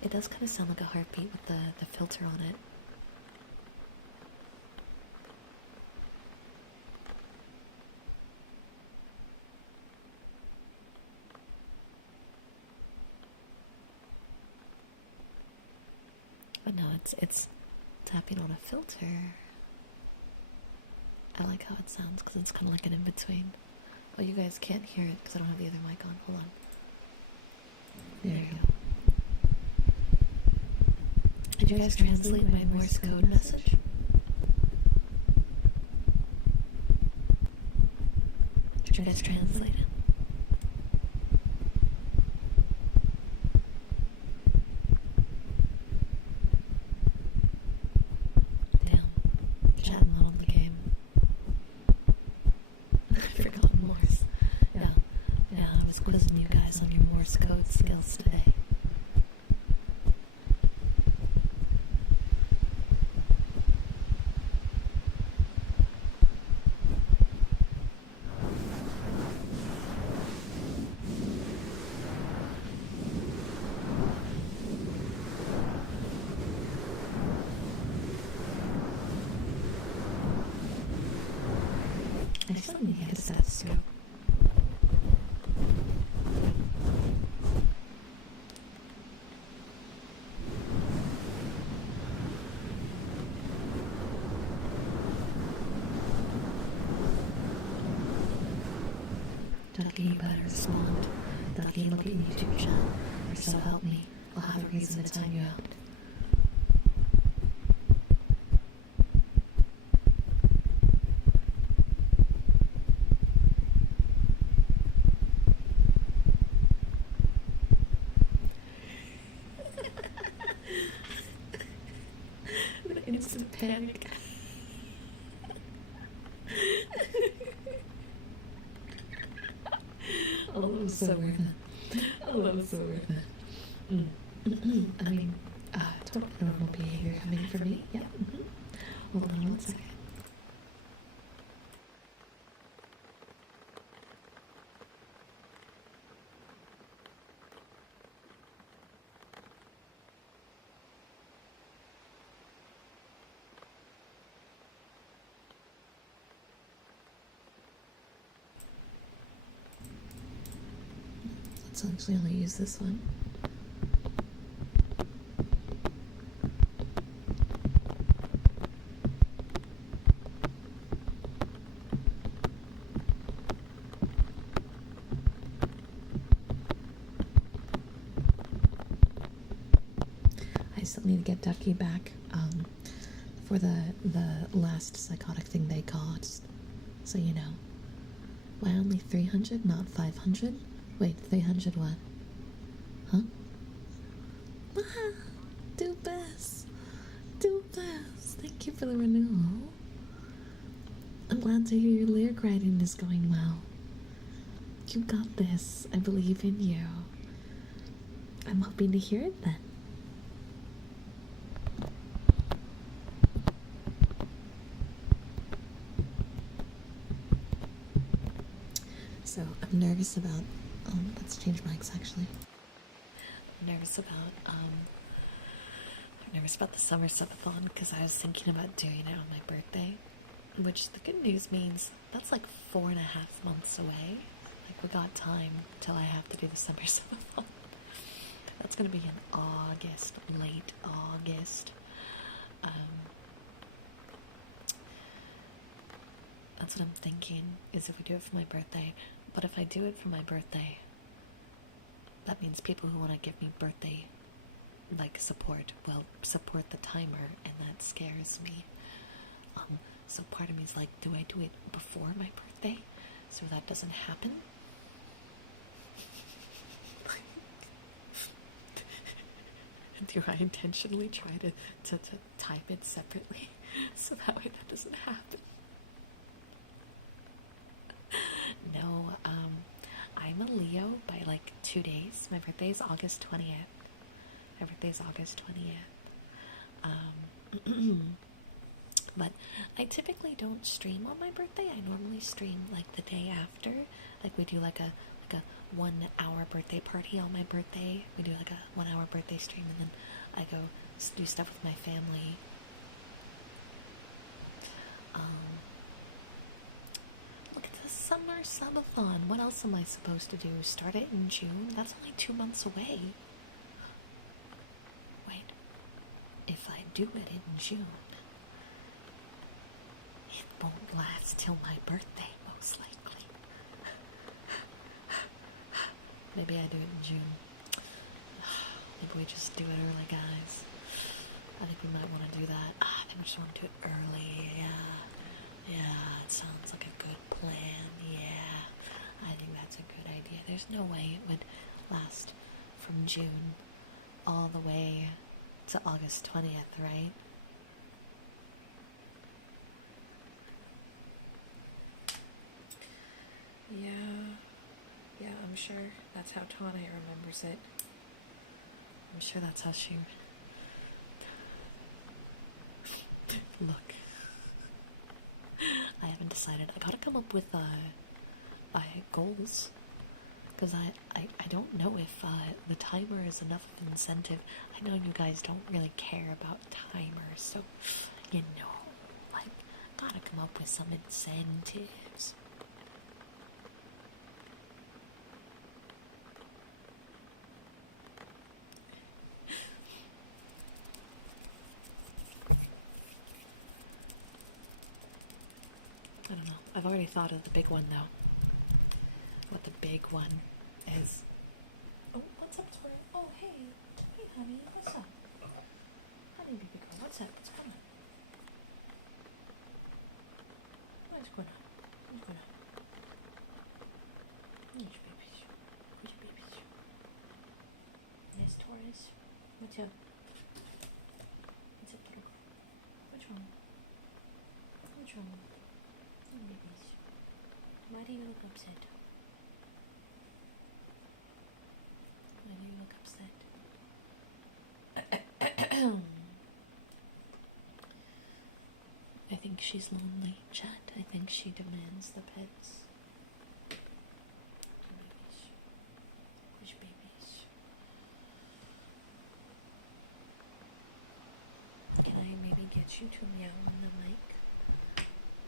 It does kind of sound like a heartbeat with the filter on it. But no, it's tapping on a filter. I like how it sounds because it's kind of like an in-between. Oh, you guys can't hear it because I don't have the other mic on. Hold on. There you go. Did you guys translate my Morse code message? Did you guys translate it? Damn. Chatting on the game. I forgot Morse. Yeah, I was quizzing you guys on your Morse code skills today. I still need to get a stethoscope. Ducky, you better respond. Ducky, look at YouTube chat. Or so help me. I'll have a reason to time you out. The instant panic. Oh, that was so worth it. Oh, that was so worth it. I mean, total normal behavior coming from me. Yeah. Hold on one second. Let's actually only use this one. I still need to get Ducky back for the last psychotic thing they caused. So you know. Why only 300, not 500? Wait, 300 what? Huh? Do best. Do best. Thank you for the renewal. I'm glad to hear your lyric writing is going well. You got this. I believe in you. I'm hoping to hear it then. So I'm nervous about let's change mics actually. I'm nervous about the summer subathon because I was thinking about doing it on my birthday, which the good news means that's like 4.5 months away. Like we got time till I have to do the summer subathon. That's gonna be in August, late August. That's what I'm thinking, is if we do it for my birthday. But if I do it for my birthday, that means people who want to give me birthday like support will support the timer, and that scares me. So part of me is like, do I do it before my birthday so that doesn't happen? Do I intentionally try to type it separately so that way that doesn't happen? No, I'm a Leo by like 2 days. My birthday is August 20th. My birthday is August 20th. But I typically don't stream on my birthday. I normally stream like the day after. Like we do like a 1 hour birthday party on my birthday. We do like a 1 hour birthday stream, and then I go do stuff with my family. Look at the summer subathon. What else am I supposed to do? Start it in June? That's only 2 months away. Wait. If I do it in June, it won't last till my birthday, most likely. Maybe I do it in June. Maybe we just do it early, guys. I think we might want to do that. I think we just want to do it early. Yeah, it sounds like a good plan. Yeah, I think that's a good idea. There's no way it would last from June all the way to August 20th, right? Yeah, I'm sure that's how Tana remembers it. I'm sure that's how she... Look. I haven't decided. I gotta come up with goals. Because I don't know if the timer is enough of an incentive. I know you guys don't really care about timers, so, you know, like, gotta come up with some incentives. I don't know. I've already thought of the big one, though. What the big one is. Oh, what's up, Tori? Oh, hey. Hey, honey. What's up? Honey, baby girl. What's up? What's going on? What's going on? What's going on? Where's your babies? Where's your babies? Yes, Taurus. What's up? What's up, little girl? What's wrong? What's wrong? Oh, babies. Why do you look upset? Why do you look upset? I think she's lonely, chat. I think she demands the pets. Babies. Which babies? Can I maybe get you to meow on the mic?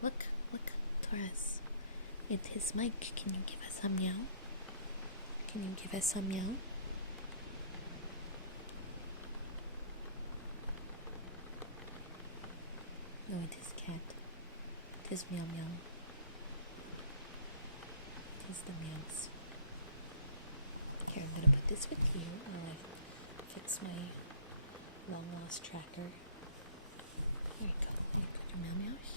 Look, Taurus. It's his mic. Can you give us a meow? Can you give us a meow? No, it is cat. It is meow meow. It is the meows. Here, I'm gonna put this with you while I fix my long lost tracker. There you go. There you go, your meow meows.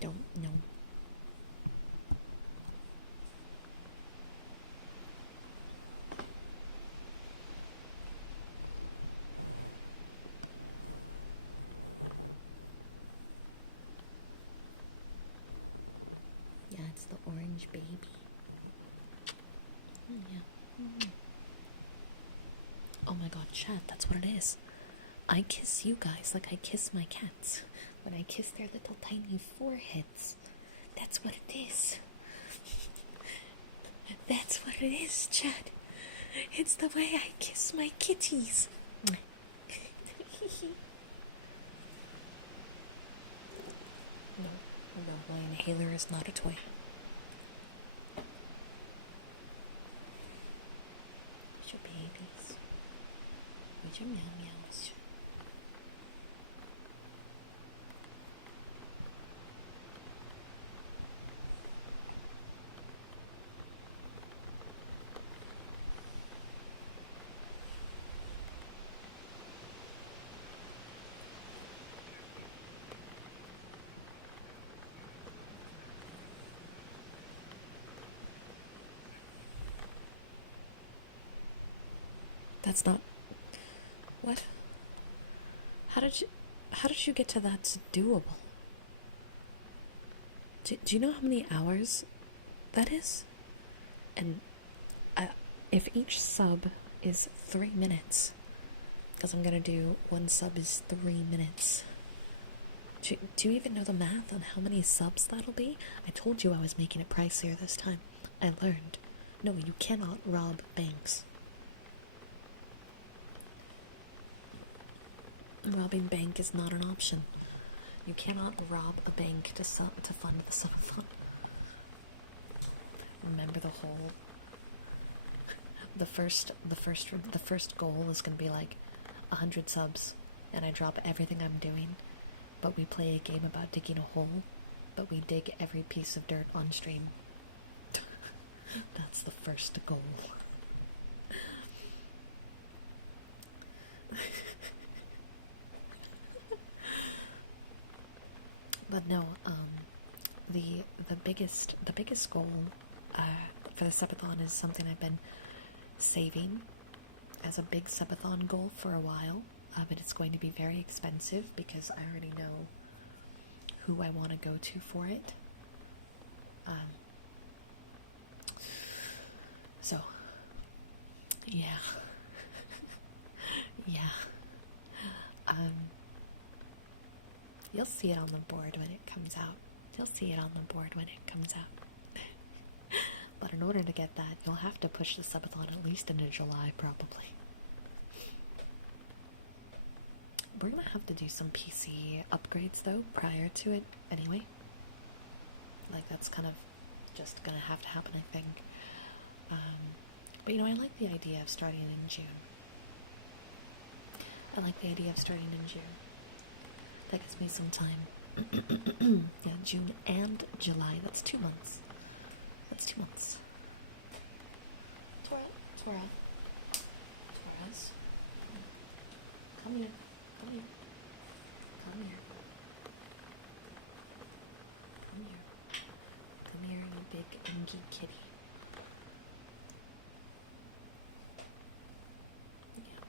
Don't know. Yeah, it's the orange baby. Yeah. Oh my god, chat, that's what it is. I kiss you guys like I kiss my cats. When I kiss their little tiny foreheads. That's what it is. That's what it is, chat. It's the way I kiss my kitties. No, my inhaler is not a toy. Where's your babies? Where's your meow meows? That's not... What? How did you get to that's doable? Do you know how many hours that is? And if each sub is 3 minutes. Because I'm gonna do 1 sub is 3 minutes. Do you even know the math on how many subs that'll be? I told you I was making it pricier this time. I learned. No, you cannot rob banks. Robbing bank is not an option. You cannot rob a bank to fund the subathon. Remember the whole. The first goal is gonna be like 100 subs, and I drop everything I'm doing. But we play a game about digging a hole, but we dig every piece of dirt on stream. That's the first goal. But no, the biggest goal for the subathon is something I've been saving as a big subathon goal for a while. But it's going to be very expensive because I already know who I want to go to for it. So, yeah. Yeah. You'll see it on the board when it comes out. But in order to get that, you'll have to push the subathon at least into July, probably. We're gonna have to do some PC upgrades though prior to it anyway. Like that's kind of just gonna have to happen, I think. But you know, I like the idea of starting in June. That gives me some time. Yeah, June and July. That's 2 months. Taurus. Come here. Come here, you big inky kitty. Yeah.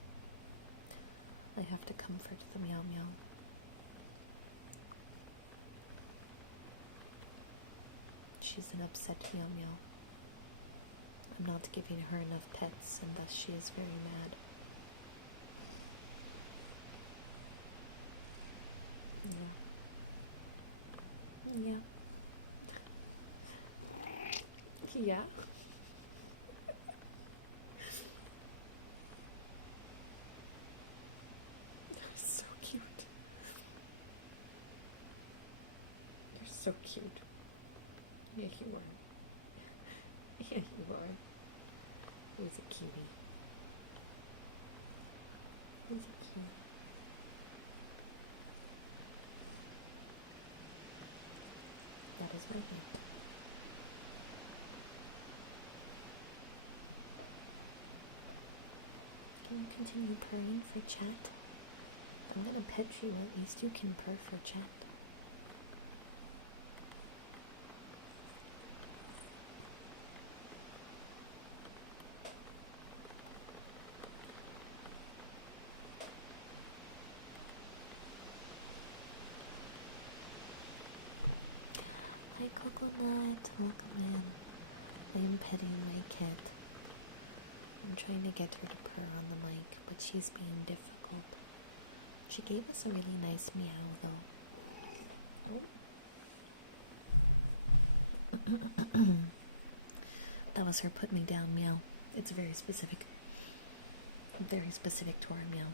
I have to comfort the meow meow. She's an upset meow meow. I'm not giving her enough pets, and thus she is very mad. Yeah. Yeah. They're so cute. Yeah, you are. He's a cutie. That is my hand. Can you continue purring for chat? I'm gonna pet you, at least you can purr for chat. Hi Coconut, welcome in. I am petting my cat. I'm trying to get her to purr on the mic, but she's being difficult. She gave us a really nice meow though. That was her put me down meow. It's very specific to our meow.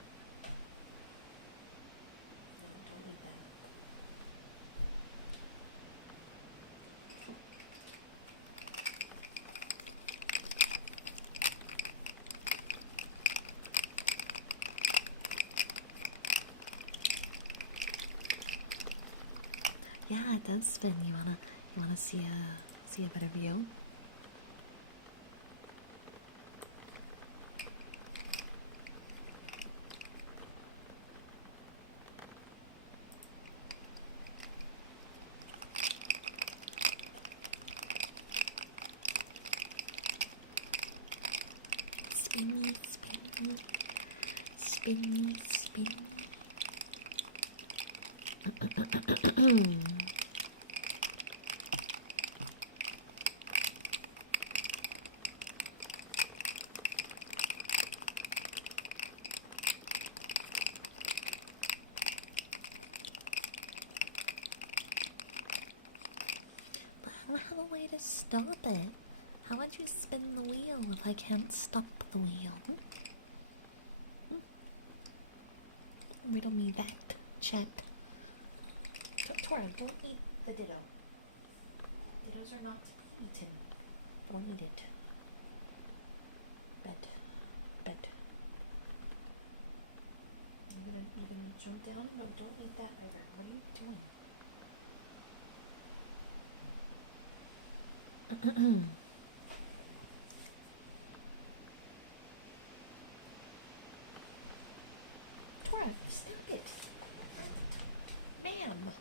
Yeah, it does spin. You wanna see a better view? Spin. me to stop it? How would you spin the wheel if I can't stop the wheel? Riddle me that, chat. Tora, don't eat the ditto. Dittos are not to be eaten. Don't eat it. Bed. You're gonna jump down? No, don't eat that either. What are you doing? Tora, snap it. Ma'am.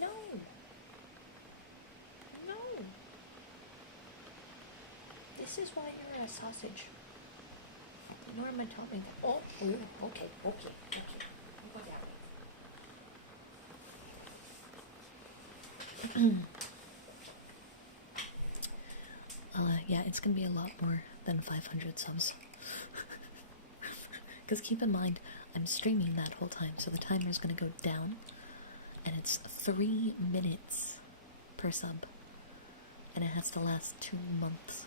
No. This is why you're a sausage. Norma taught me that. Oh, okay. I'll go that way. Yeah, it's gonna be a lot more than 500 subs. Because keep in mind, I'm streaming that whole time, so the timer's gonna go down, and it's 3 minutes per sub, and it has to last 2 months.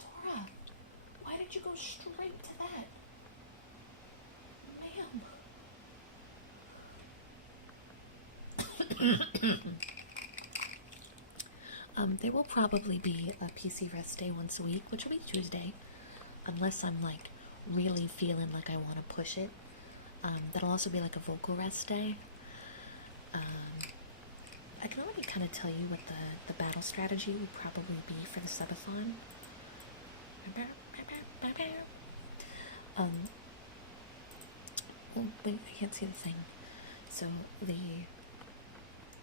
Tora, why did you go straight to that? There will probably be a PC rest day once a week, which will be Tuesday, unless I'm like really feeling like I want to push it. That'll also be like a vocal rest day. I can already kind of tell you what the battle strategy would probably be for the Subathon. Oh, wait, I can't see the thing. So I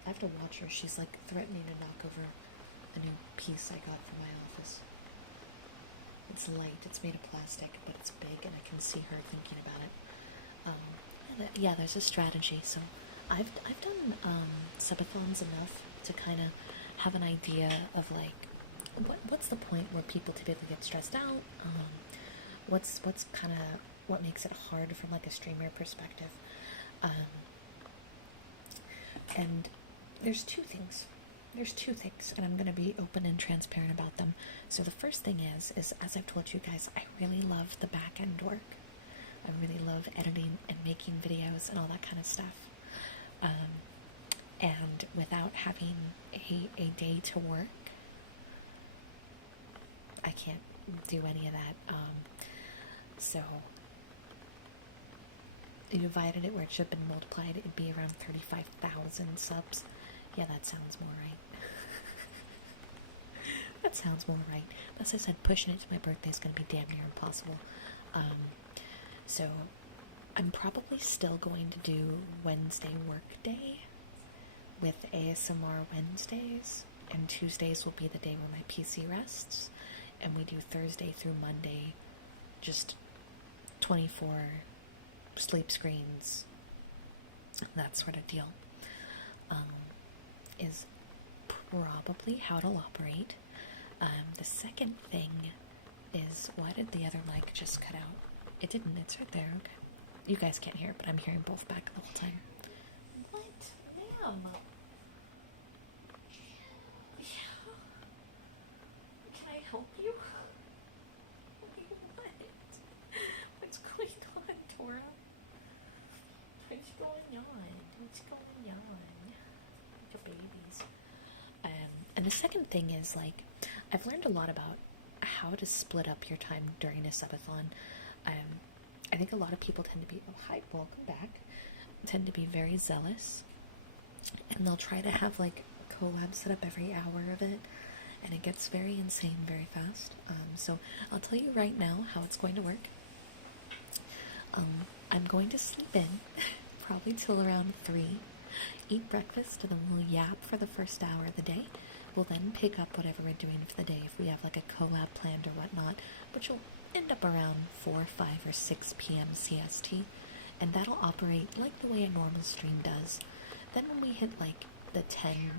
have to watch her. She's like threatening to knock over a new piece I got from my office. It's light, it's made of plastic, but it's big, and I can see her thinking about it. Yeah, there's a strategy. So I've done subathons enough to kind of have an idea of like what's the point where people typically get stressed out. What's kind of what makes it hard from like a streamer perspective. And there's two things, and I'm going to be open and transparent about them. So the first thing is as I've told you guys, I really love the back end work. I really love editing and making videos and all that kind of stuff. And without having a day to work, I can't do any of that. So you divided it where it should have been multiplied, it'd be around 35,000 subs. Yeah, that sounds more right. That sounds more right. As I said, pushing it to my birthday is going to be damn near impossible. So I'm probably still going to do Wednesday work day with ASMR Wednesdays, and Tuesdays will be the day where my PC rests, and we do Thursday through Monday, just 24 sleep screens, that sort of deal. Is probably how it'll operate. The second thing is, why did the other mic just cut out? It didn't, it's right there, okay. You guys can't hear it, but I'm hearing both back the whole time. What? Ma'am? Yeah. Can I help you? What? What's going on, Tora? What's going on? Your babies. And the second thing is, like, I've learned a lot about how to split up your time during a subathon. I think a lot of people tend to be, oh hi, welcome back, tend to be very zealous, and they'll try to have like collabs set up every hour of it, and it gets very insane very fast. So I'll tell you right now how it's going to work. I'm going to sleep in probably till around 3, eat breakfast, and then we'll yap for the first hour of the day. We'll then pick up whatever we're doing for the day, if we have like a collab planned or whatnot, which will end up around 4, 5, or 6 p.m. CST, and that'll operate like the way a normal stream does. Then when we hit like the 10,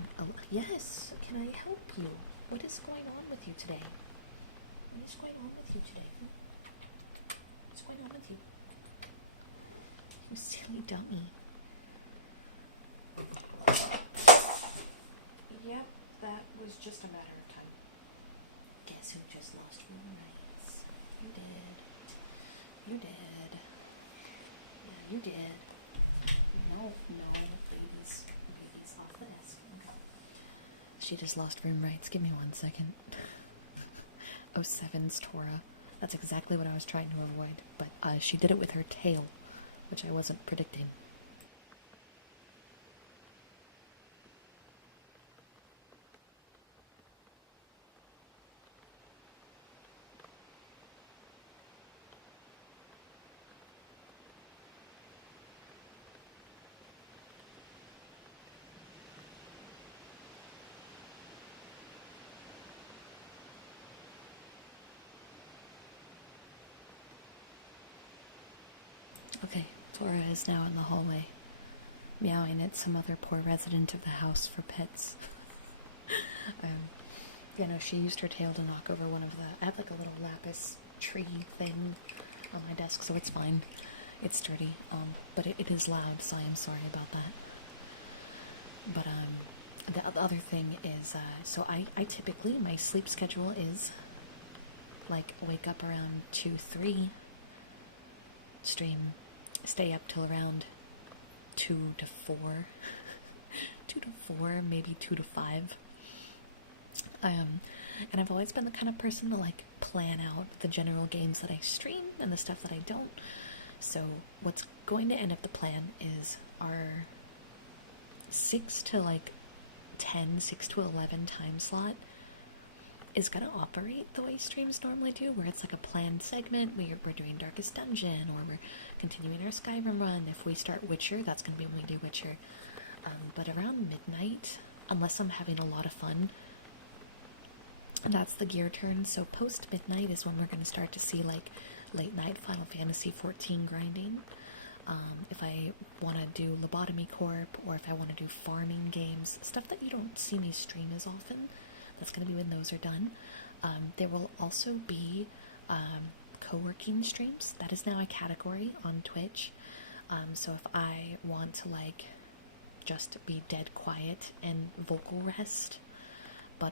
yes, can I help you? What is going on with with you today? What is going on with you today? What's going on with you? You silly dummy. Yep, that was just a matter of time. Guess who just lost room rights? You did. You did. Yeah, you did. No, ladies. Ladies off the desk. She just lost room rights. Give me 1 second. 07's Tora. That's exactly what I was trying to avoid. But she did it with her tail, which I wasn't predicting. Okay, Tora is now in the hallway, meowing at some other poor resident of the house for pets. She used her tail to knock over one of the... I have like a little lapis tree thing on my desk, so it's fine. It's sturdy, but it is loud, so I am sorry about that. But the other thing is, so I typically, my sleep schedule is like wake up around 2, 3, stream, stay up till around 2 to 4, 2 to 4, maybe 2 to 5. And I've always been the kind of person to like plan out the general games that I stream and the stuff that I don't. So what's going to end up the plan is our 6 to like 10, 6 to 11 time slot is going to operate the way streams normally do, where it's like a planned segment. We're doing Darkest Dungeon, or we're continuing our Skyrim run. If we start Witcher, that's going to be when we do Witcher. But around midnight, unless I'm having a lot of fun, that's the gear turn. So post midnight is when we're going to start to see like late night Final Fantasy 14 grinding. If I want to do Lobotomy Corp, or if I want to do farming games, stuff that you don't see me stream as often, that's going to be when those are done. There will also be co-working streams. That is now a category on Twitch. So if I want to like just be dead quiet and vocal rest, but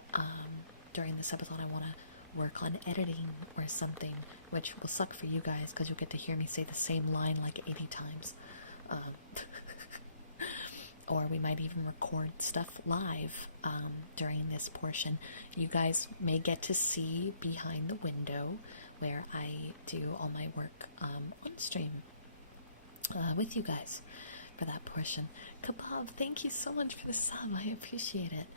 during the subathon I want to work on editing or something, which will suck for you guys because you'll get to hear me say the same line like 80 times. Or we might even record stuff live during this portion. You guys may get to see behind the window where I do all my work on stream with you guys for that portion. Kebab, thank you so much for the sub. I appreciate it.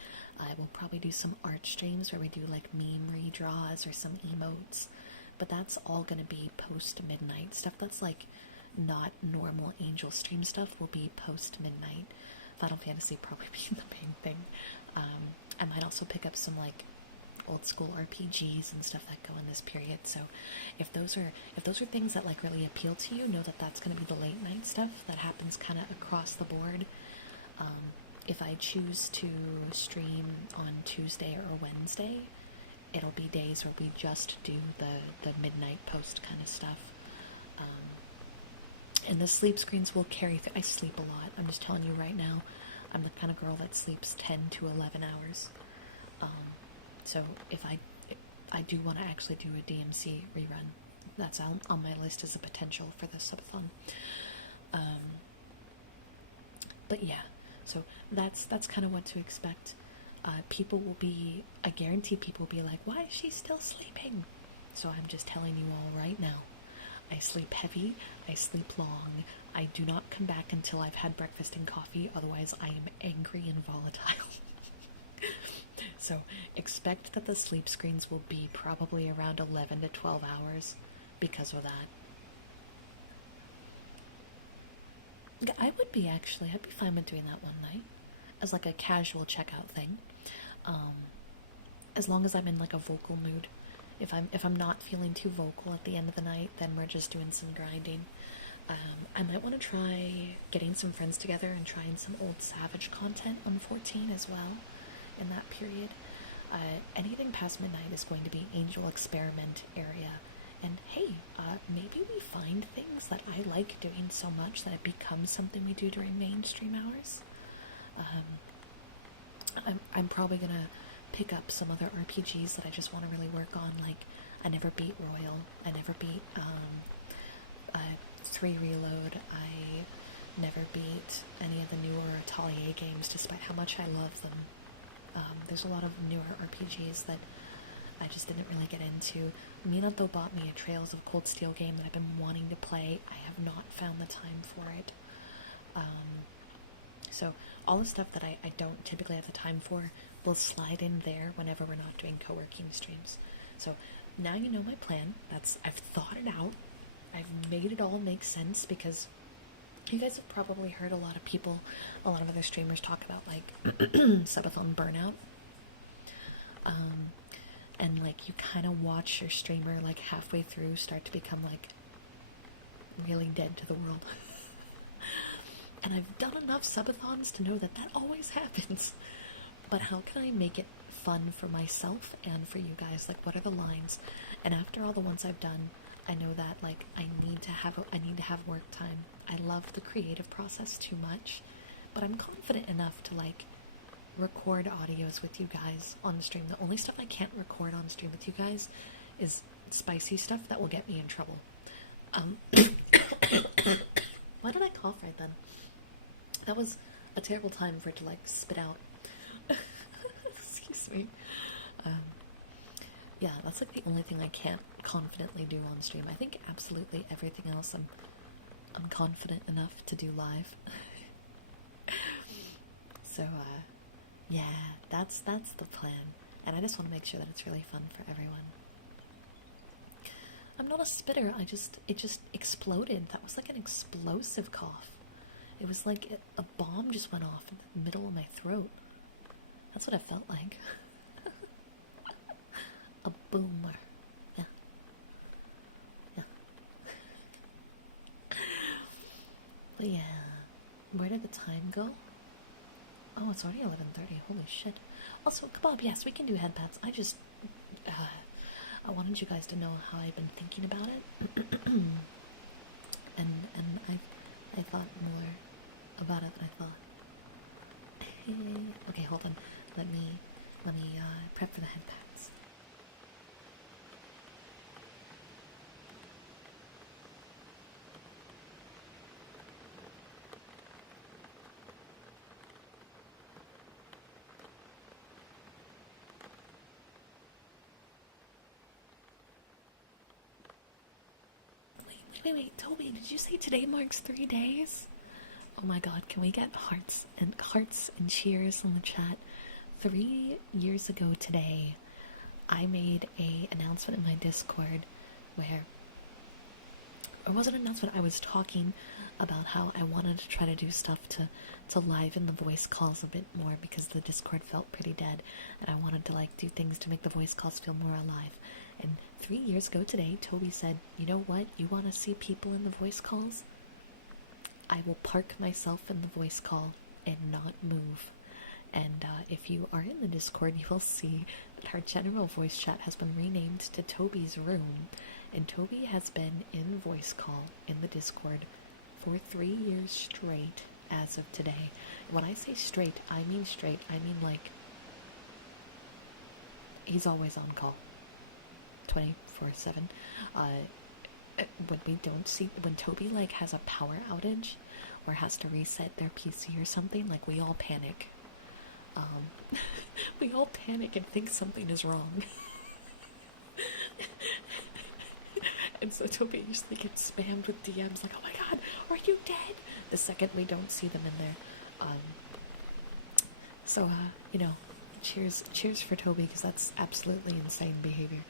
I will probably do some art streams where we do like meme redraws or some emotes, but that's all going to be post midnight. Stuff that's like not normal Angel stream stuff will be post midnight. Final Fantasy probably being the main thing. I might also pick up some like old school RPGs and stuff that go in this period. So if those are things that like really appeal to you, know that that's going to be the late night stuff that happens kind of across the board. If I choose to stream on Tuesday or Wednesday, it'll be days where we just do the midnight post kind of stuff. And the sleep screens will carry I sleep a lot. I'm just telling you right now, I'm the kind of girl that sleeps 10 to 11 hours. So if I do want to actually do a DMC rerun, that's on my list as a potential for the subathon. But yeah, so that's kind of what to expect. People will be, I guarantee people will be like, why is she still sleeping? So I'm just telling you all right now. I sleep heavy, I sleep long, I do not come back until I've had breakfast and coffee, otherwise I am angry and volatile. So expect that the sleep screens will be probably around 11 to 12 hours because of that. I would be actually, I'd be fine with doing that one night as like a casual checkout thing. As long as I'm in like a vocal mood. If I'm not feeling too vocal at the end of the night, then we're just doing some grinding. I might want to try getting some friends together and trying some old Savage content on 14 as well in that period. Anything past midnight is going to be Angel Experiment area. And hey, maybe we find things that I like doing so much that it becomes something we do during mainstream hours. I'm probably gonna pick up some other RPGs that I just want to really work on. Like, I never beat Royal, I never beat 3 Reload, I never beat any of the newer Atelier games, despite how much I love them. There's a lot of newer RPGs that I just didn't really get into. Minato bought me a Trails of Cold Steel game that I've been wanting to play. I have not found the time for it. So all the stuff that I don't typically have the time for will slide in there whenever we're not doing co-working streams. So now you know my plan. I've thought it out. I've made it all make sense, because you guys have probably heard a lot of other streamers talk about, like, Subathon burnout. And, like, you kind of watch your streamer, like, halfway through start to become, like, really dead to the world. And I've done enough subathons to know that always happens. But how can I make it fun for myself and for you guys? Like, what are the lines? And after all the ones I've done, I know that, like, I need to have work time. I love the creative process too much, but I'm confident enough to, like, record audios with you guys on the stream. The only stuff I can't record on stream with you guys is spicy stuff that will get me in trouble. Why did I cough right then? That was a terrible time for it to, like, spit out. Excuse me. Yeah, that's, like, the only thing I can't confidently do on stream. I think absolutely everything else I'm confident enough to do live. So, yeah, that's the plan. And I just want to make sure that it's really fun for everyone. I'm not a spitter, it just exploded. That was like an explosive cough. It was like a bomb just went off in the middle of my throat. That's what it felt like. A boomer. Yeah. Yeah. But yeah, where did the time go? Oh, it's already 11:30. Holy shit. Also, Kebab, yes, we can do head pats. I wanted you guys to know how I've been thinking about it. and I thought more about it than I thought. Okay, hold on. Let me prep for the head pats. Wait, Toby, did you say today marks 3 days? Oh my god, can we get hearts and cheers in the chat? 3 years ago today, I made a announcement in my Discord where, or was it an announcement? I was talking about how I wanted to try to do stuff to liven the voice calls a bit more, because the Discord felt pretty dead, and I wanted to, like, do things to make the voice calls feel more alive. And 3 years ago today, Toby said, you know what, you want to see people in the voice calls? I will park myself in the voice call and not move. And if you are in the Discord, you will see that our general voice chat has been renamed to Toby's room, and Toby has been in voice call in the Discord for 3 years straight as of today. When I say straight, I mean straight. I mean, like, he's always on call 24/7. When Toby, like, has a power outage or has to reset their PC or something, like, we all panic. We all panic and think something is wrong. And so Toby usually gets spammed with DMs like, oh my god, are you dead? The second we don't see them in there. Cheers for Toby, because that's absolutely insane behavior.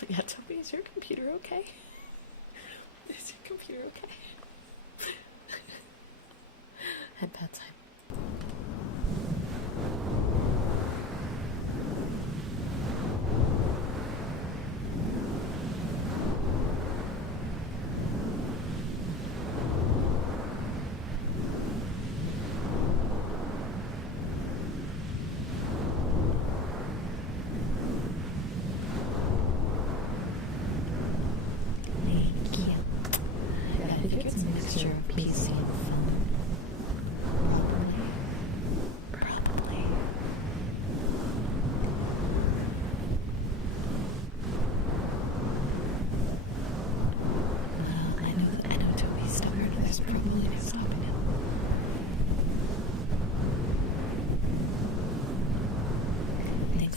But yeah, Toby, is your computer okay? Is your computer okay? Head pat time.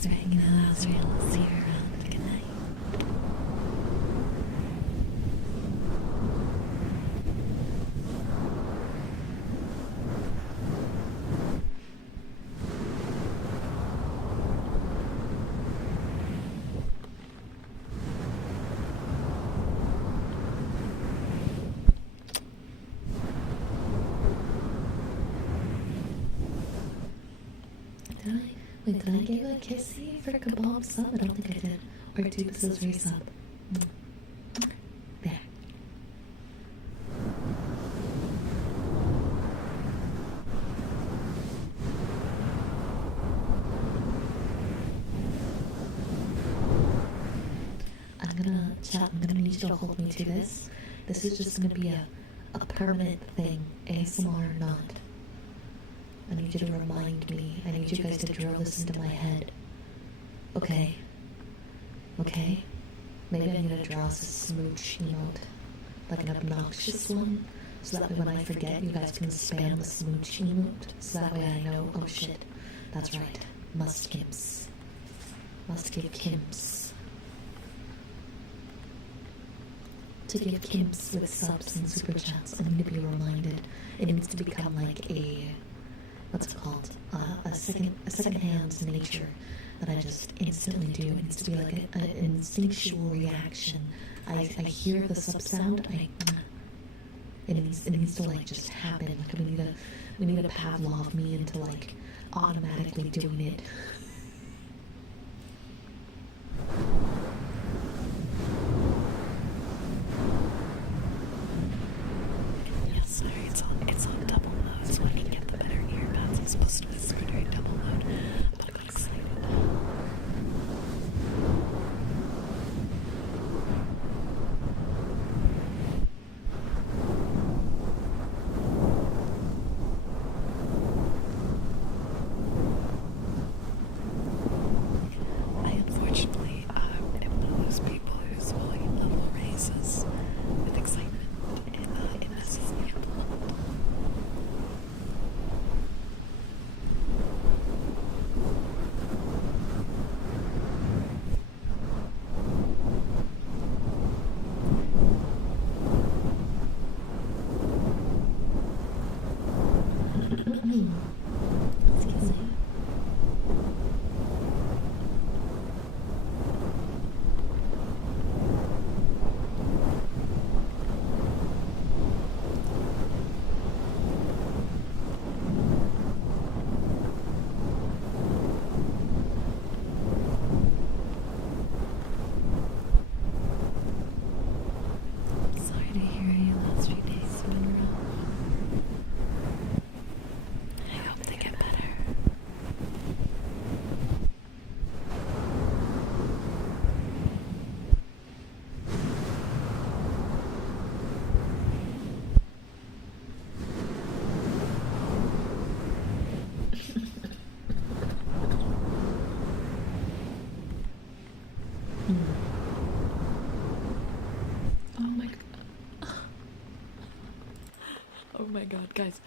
for hanging out. I'll see you around. Good night. Wait, did I give a kissy for kebab sub? I don't think I did. Or Tappies resub. There. I'm gonna need you to hold me to this. This is just gonna be a permanent thing, ASMR or not. I need you to remind me. I need you guys to drill this into my head. Okay. Okay? Maybe I need to draw us a smooch emote. Like an obnoxious one. So that way when I forget, you guys can spam the smooch emote. So that way I know, oh shit, that's right. Must Kims. Must give Kims. To give Kims with subs and super chats, I need to be reminded. It needs to become like a... what's it called? A second-hand nature that I just instantly do. It needs to be like an instinctual reaction. I hear the sub sound. It needs to like just happen. Like we need a Pavlov me into like automatically doing it. Yes, sorry, it's on double mode, so I can get the better earbuds. It's supposed to be screwed double mode, but I'm excited. I unfortunately am one of those people whose volume level raises with excitement, and it messes me up a lot. Excuse me. Sorry to hear you last few days have been rough. I hope they get better. Oh my god. Oh my god, guys.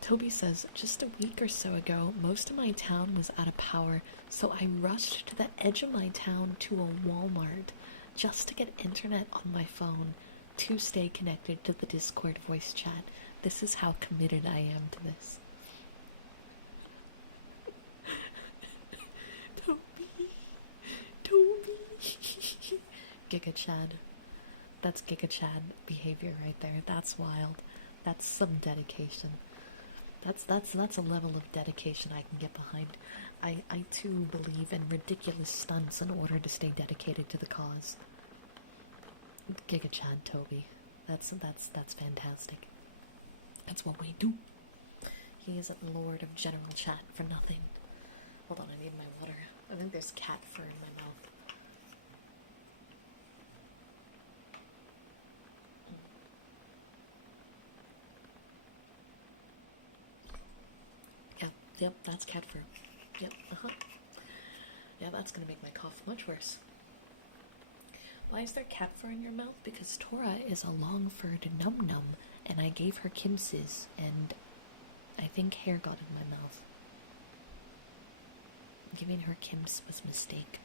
Toby says, just a week or so ago, most of my town was out of power, so I rushed to the edge of my town to a Walmart just to get internet on my phone to stay connected to the Discord voice chat. This is how committed I am to this. Toby. Giga Chad. That's Giga Chad behavior right there. That's wild. That's some dedication. That's a level of dedication I can get behind. I too believe in ridiculous stunts in order to stay dedicated to the cause. Giga Chad Toby. That's fantastic. That's what we do. He isn't Lord of General Chat for nothing. Hold on, I need my water. I think there's cat fur in my mouth. Yep, that's cat fur. Yep, Yeah, that's gonna make my cough much worse. Why is there cat fur in your mouth? Because Tora is a long-furred num-num, and I gave her Kimses, and I think hair got in my mouth. Giving her Kim's was a mistake.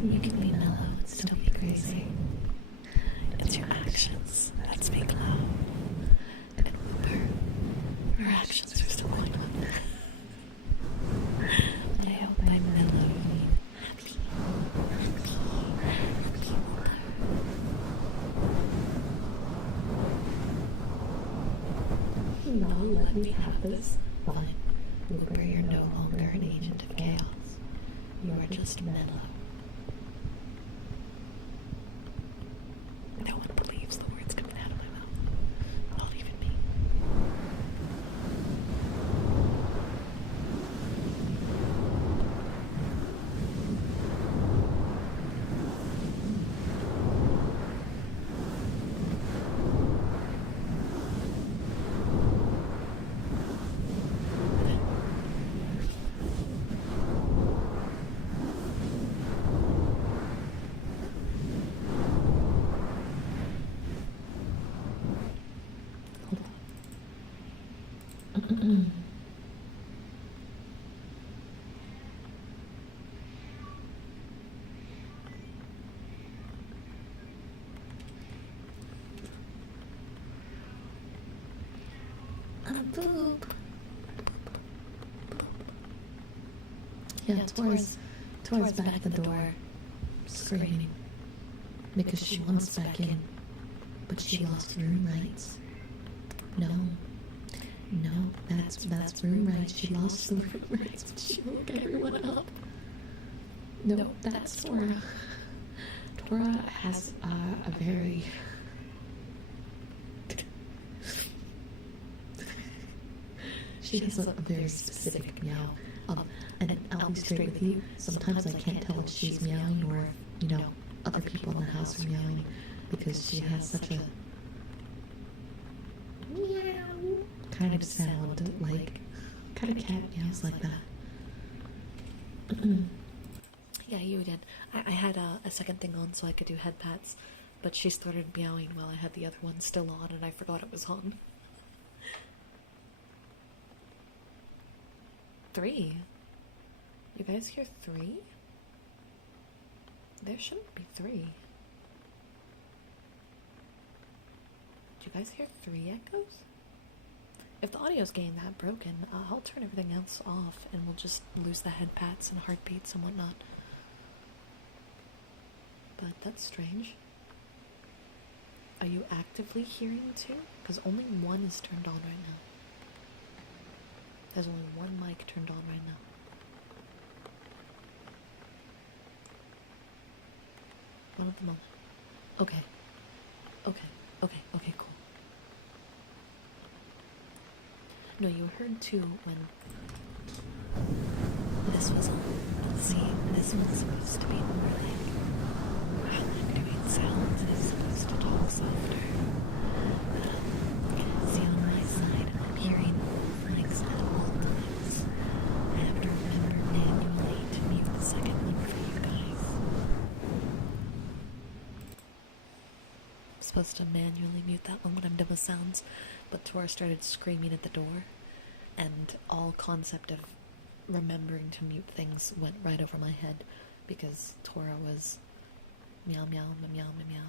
You can be mellow and still be crazy. It's your actions that speak loud. And her actions are still going on. But I hope by mellow you mean happy with her. No, let me have this. Fine. Looper, you're no longer an agent of chaos. You are just mellow. No one believes the words coming out of my mouth. Not even me. Boop. Yeah, Tora's back at the door, screaming, because she wants back in, but she lost room rights. No, that's room rights. She lost the room rights, but she woke everyone up. No, that's Tora. Tora has a very... She has a very specific meow. And I'll be straight with you, sometimes I can't tell if she's meowing or, other people in the house are meowing, because she has such a meow kind of sound, like, kind of cat meows like that. Yeah, you again. I had a second thing on so I could do head pats, but she started meowing while I had the other one still on, and I forgot it was on. 3? You guys hear 3? There shouldn't be 3. Do you guys hear 3 echoes? If the audio's getting that broken, I'll turn everything else off and we'll just lose the head pats and heartbeats and whatnot. But that's strange. Are you actively hearing 2? Because only 1 is turned on right now. There's only 1 mic turned on right now. One at the moment. Okay, cool. No, you heard 2 when this was on. See, this one's supposed to be more like how I'm doing sounds. It's supposed to talk softer. See, on my side, I'm hearing mics at all times. I have to remember manually to mute the second one for you guys. I'm supposed to manually mute that one when I'm done with sounds, but Tora started screaming at the door, and all concept of remembering to mute things went right over my head, because Tora was meow meow meow meow meow.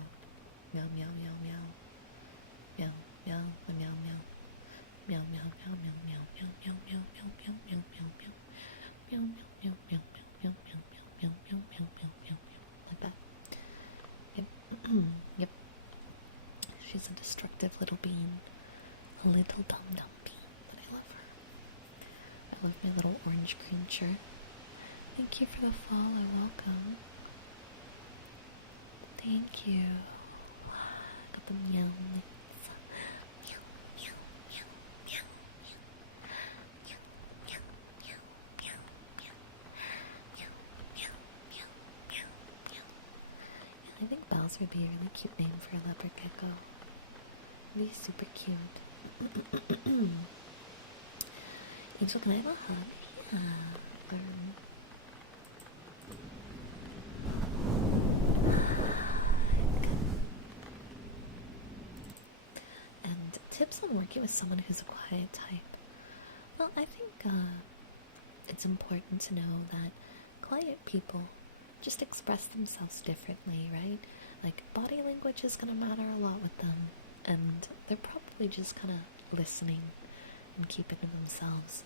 She's a destructive little bean. A little dum-dum bean, but I love her. I love my little orange creature. Thank you for the follow, welcome. Thank you. Got the meow lips. Meow, meow, meow, meow, meow, meow, meow, meow, meow, meow, meow, meow, meow, meow. And I think Bells would be a really cute name for a leopard gecko. Really super cute. Angel, can I have a hug? Yeah. And tips on working with someone who's a quiet type. Well, I think it's important to know that quiet people just express themselves differently, right? Like, body language is going to matter a lot with them, and they're probably just kind of listening and keeping to themselves.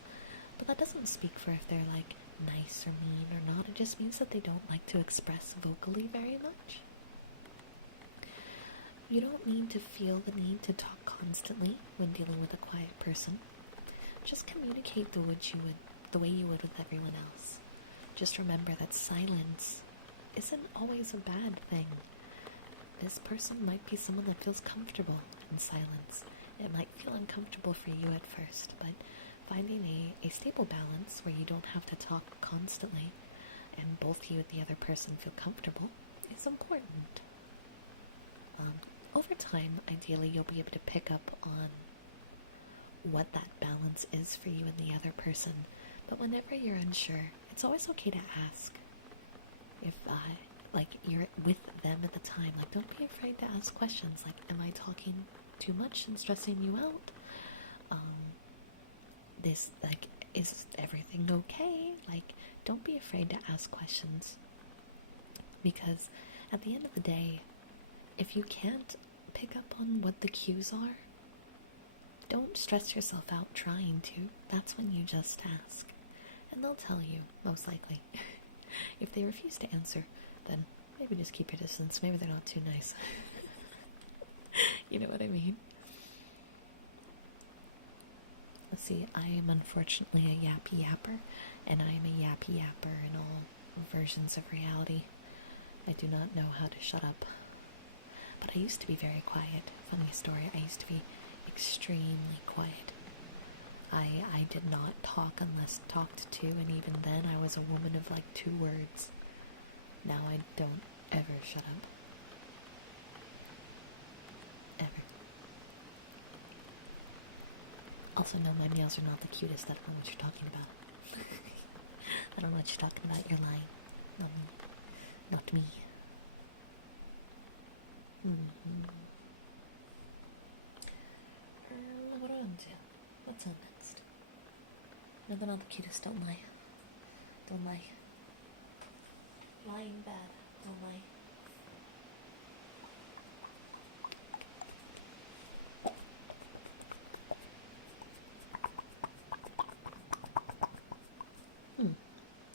But that doesn't speak for if they're, like, nice or mean or not. It just means that they don't like to express vocally very much. You don't need to feel the need to talk constantly when dealing with a quiet person. Just communicate the way you would with everyone else. Just remember that silence isn't always a bad thing. This person might be someone that feels comfortable in silence. It might feel uncomfortable for you at first, but finding a stable balance where you don't have to talk constantly and both you and the other person feel comfortable is important. Over time, ideally, you'll be able to pick up on what that balance is for you and the other person. But whenever you're unsure, it's always okay to ask. If you're with them at the time, like, don't be afraid to ask questions. Like, am I talking too much and stressing you out? Is everything okay? Like, don't be afraid to ask questions. Because at the end of the day, if you can't pick up on what the cues are, don't stress yourself out trying to. That's when you just ask. And they'll tell you, most likely. If they refuse to answer, then maybe just keep your distance. Maybe they're not too nice. You know what I mean? Let's see, I am unfortunately a yappy yapper, and I am a yappy yapper in all versions of reality. I do not know how to shut up. But I used to be very quiet. Funny story, I used to be extremely quiet. I did not talk unless talked to, and even then I was a woman of like 2 words. Now I don't ever shut up. Ever. Also, no, my nails are not the cutest. I don't know what you're talking about. I don't know what you're talking about. You're lying. Not me. What are I on to? What's on next? No, they're not the cutest. Don't lie. Don't lie. Lying bad. Don't lie.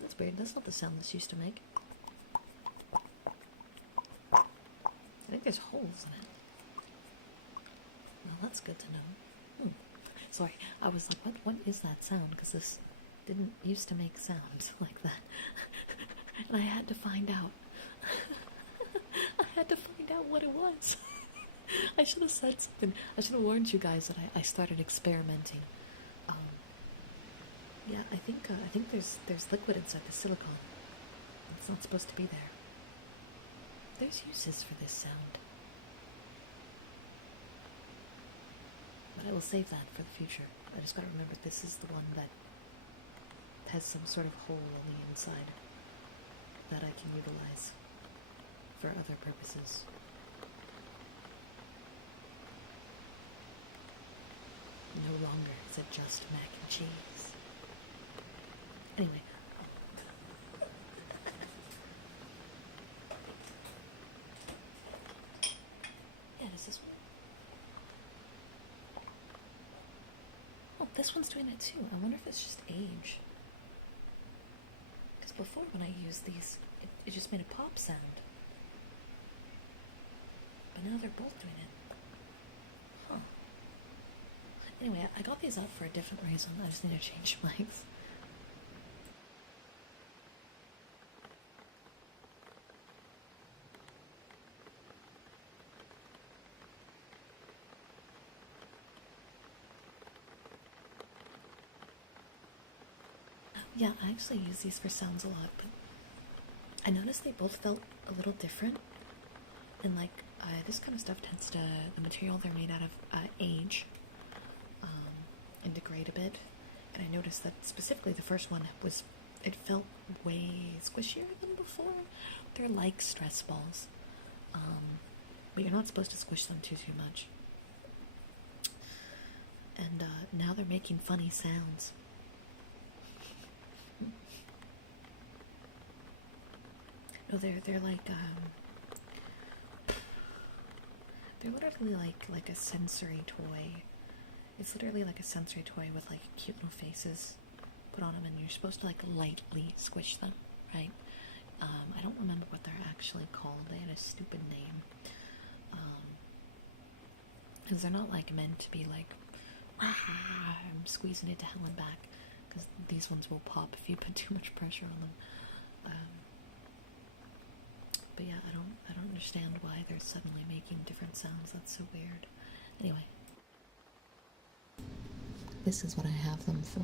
That's weird. That's not the sound this used to make. I think there's holes in it. Well, that's good to know. Sorry, I was like, what is that sound? Because this didn't used to make sounds like that. And I had to find out. I had to find out what it was. I should have said something. I should have warned you guys that I started experimenting. Yeah, I think there's liquid inside the silicone. It's not supposed to be there. There's uses for this sound. But I will save that for the future. I just gotta remember this is the one that has some sort of hole on the inside that I can utilize for other purposes. No longer is it just mac and cheese. Anyway. Yeah, does this one? Oh, this one's doing it too. I wonder if it's just age. Because before when I used these, it just made a pop sound. But now they're both doing it. Anyway, I got these up for a different reason. I just need to change mics. Yeah, I actually use these for sounds a lot, but I noticed they both felt a little different. And like, this kind of stuff tends to, the material they're made out of, age and degrade a bit. And I noticed that specifically the first one it felt way squishier than before. They're like stress balls, but you're not supposed to squish them too much. And now they're making funny sounds. No, they're like they're literally like a sensory toy. It's literally like a sensory toy with like cute little faces put on them, and you're supposed to like lightly squish them, right? I don't remember what they're actually called. They had a stupid name. Because they're not like meant to be like, I'm squeezing it to hell and back. Because these ones will pop if you put too much pressure on them. But yeah, I don't understand why they're suddenly making different sounds. That's so weird. Anyway, this is what I have them for.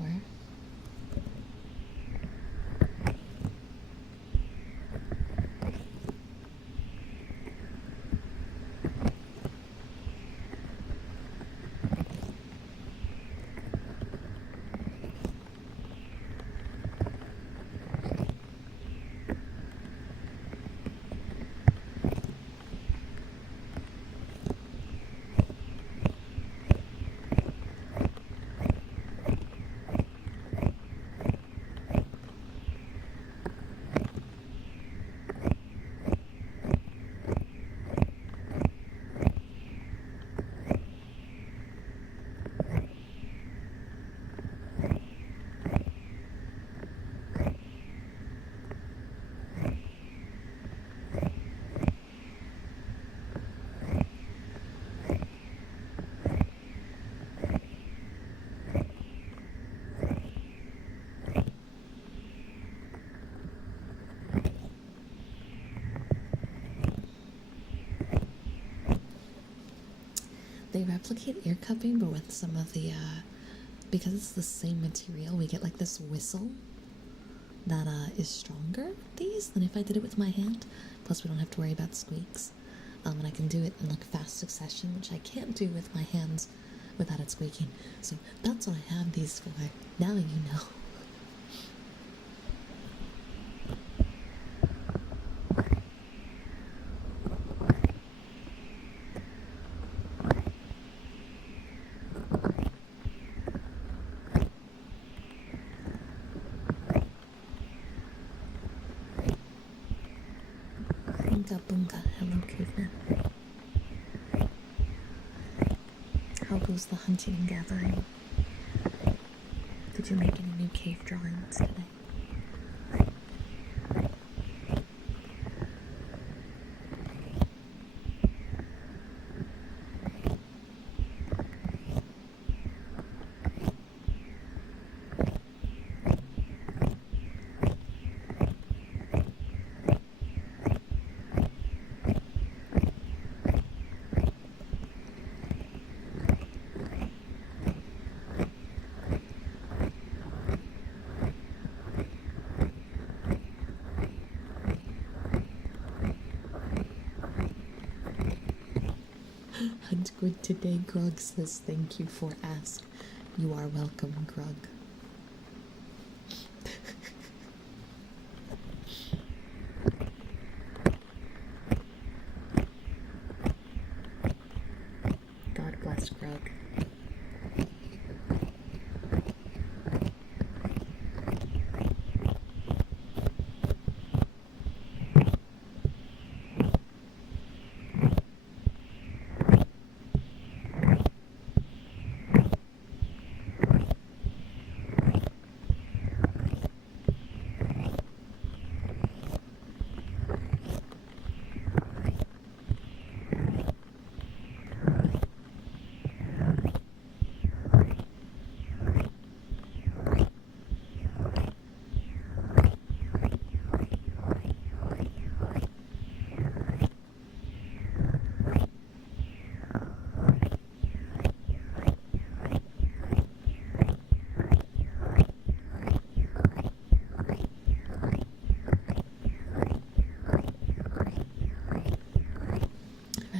They replicate ear cupping, but with some of the, because it's the same material, we get like this whistle that is stronger with these than if I did it with my hand. Plus we don't have to worry about squeaks. And I can do it in like fast succession, which I can't do with my hands without it squeaking. So that's what I have these for. Now you know. Bunga bunga, hello caveman. How goes the hunting and gathering? Did you make any new cave drawings today? Hunt good today, Grug says thank you for ask. You are welcome, Grug. God bless Grug.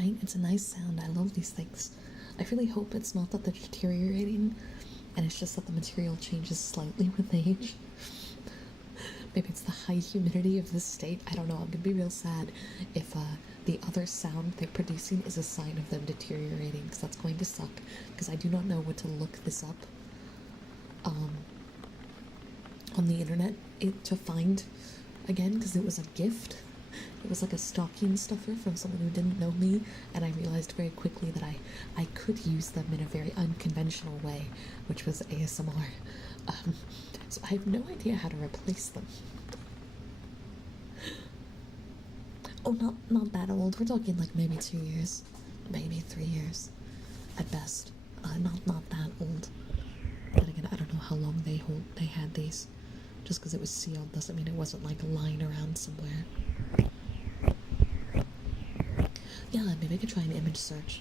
right? It's a nice sound. I love these things. I really hope it's not that they're deteriorating and it's just that the material changes slightly with age. Maybe it's the high humidity of this state. I don't know. I'm gonna be real sad if the other sound they're producing is a sign of them deteriorating, because that's going to suck. Because I do not know what to look this up on the internet to find again, because it was a gift. It was like a stocking stuffer from someone who didn't know me, and I realized very quickly that I could use them in a very unconventional way, which was ASMR. So I have no idea how to replace them. Oh, not that old. We're talking like maybe 2 years, maybe 3 years, at best. Not that old. But again, I don't know how long they had these. Just because it was sealed doesn't mean it wasn't like lying around somewhere. Yeah, maybe I could try an image search.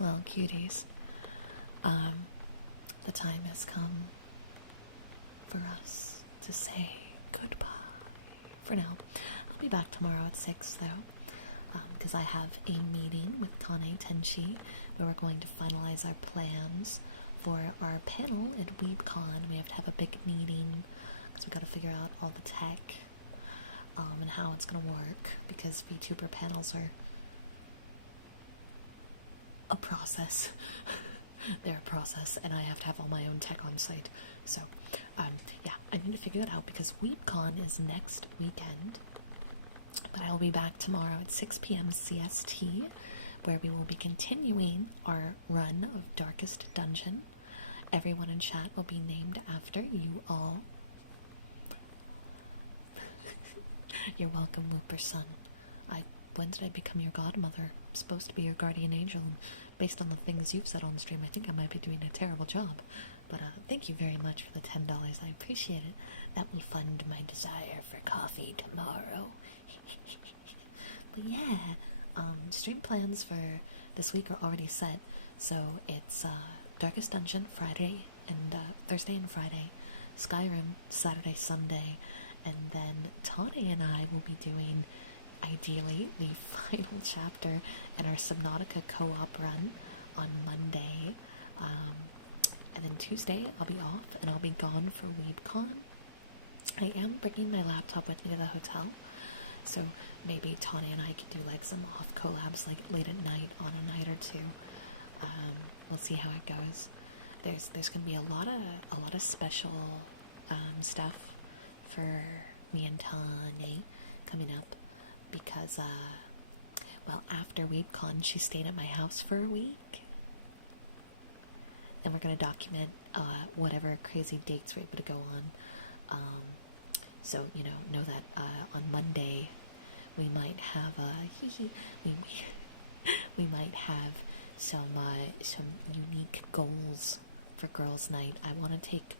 Well, cuties, the time has come for us to say goodbye. For now, I'll be back tomorrow at 6, though, because I have a meeting with Tane Tenchi where we're going to finalize our plans for our panel at WeebCon. We have to have a big meeting because we've got to figure out all the tech and how it's going to work, because VTuber panels are a process. They're a process, and I have to have all my own tech on site. So, yeah, I need to figure that out because WeebCon is next weekend. But I will be back tomorrow at 6 p.m. CST, where we will be continuing our run of Darkest Dungeon. Everyone in chat will be named after you all. You're welcome, Whooper Son. When did I become your godmother? I'm supposed to be your guardian angel, and based on the things you've said on stream, I think I might be doing a terrible job. But thank you very much for the $10. I appreciate it. That will fund my desire for coffee tomorrow. But yeah, stream plans for this week are already set. So it's Darkest Dungeon Friday and Thursday and Friday, Skyrim Saturday, Sunday, and then Tane and I will be doing, ideally, the final chapter in our Subnautica co-op run on Monday. And then Tuesday I'll be off and I'll be gone for WeebCon. I am bringing my laptop with me to the hotel, so maybe Tawny and I could do like some off collabs like late at night on a night or two. We'll see how it goes. There's gonna be a lot of special stuff for me and Tawny coming up, because well, after WeebCon she stayed at my house for a week, and we're going to document whatever crazy dates we're able to go on. So, know that on Monday we might have have some unique goals for girls' night. I want to take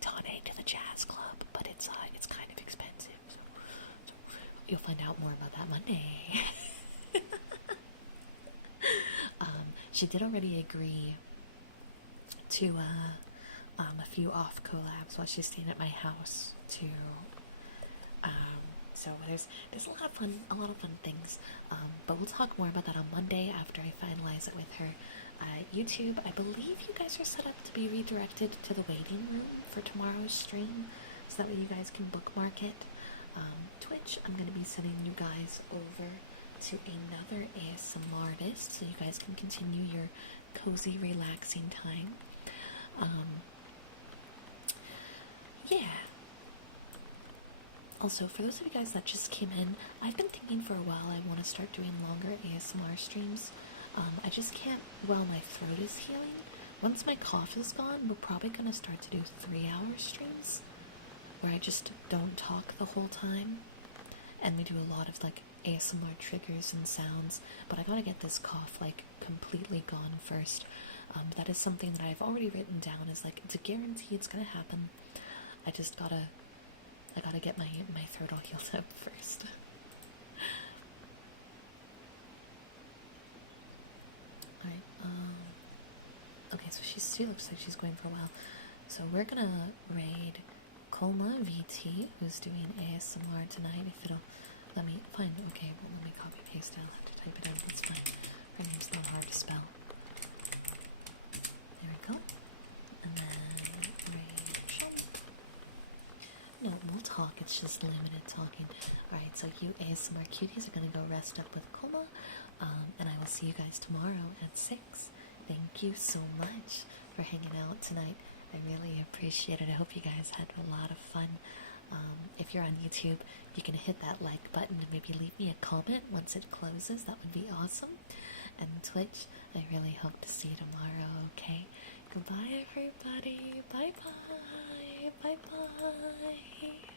Tane to the jazz club, but it's kind of expensive. So you'll find out more about that Monday. She did already agree to a few off collabs while she's staying at my house too. So there's a lot of fun things. But we'll talk more about that on Monday after I finalize it with her. YouTube, I believe you guys are set up to be redirected to the waiting room for tomorrow's stream, so that way you guys can bookmark it. Twitch, I'm going to be sending you guys over to another ASMR artist, so you guys can continue your cozy, relaxing time. Yeah. Also, for those of you guys that just came in, I've been thinking for a while I want to start doing longer ASMR streams. I just can't while my throat is healing. Once my cough is gone, we're probably going to start to do 3-hour streams where I just don't talk the whole time. And we do a lot of like ASMR triggers and sounds, but I gotta get this cough like completely gone first. That is something that I've already written down as like, it's a guarantee it's gonna happen. I gotta get my throat all healed up first. Alright, okay, so she looks like she's going for a while. So we're gonna raid Colma VT, who's doing ASMR tonight. If it'll let me find, okay, well, let me copy paste it. I'll have to type it out, that's fine. Her name's not hard to spell. There we go. And then Rachel. No, we'll talk, it's just limited talking. Alright, so you ASMR cuties are gonna go rest up with Colma, and I will see you guys tomorrow at 6. Thank you so much for hanging out tonight. I really appreciate it. I hope you guys had a lot of fun. If you're on YouTube, you can hit that like button and maybe leave me a comment once it closes. That would be awesome. And Twitch, I really hope to see you tomorrow, okay? Goodbye, everybody. Bye-bye. Bye-bye.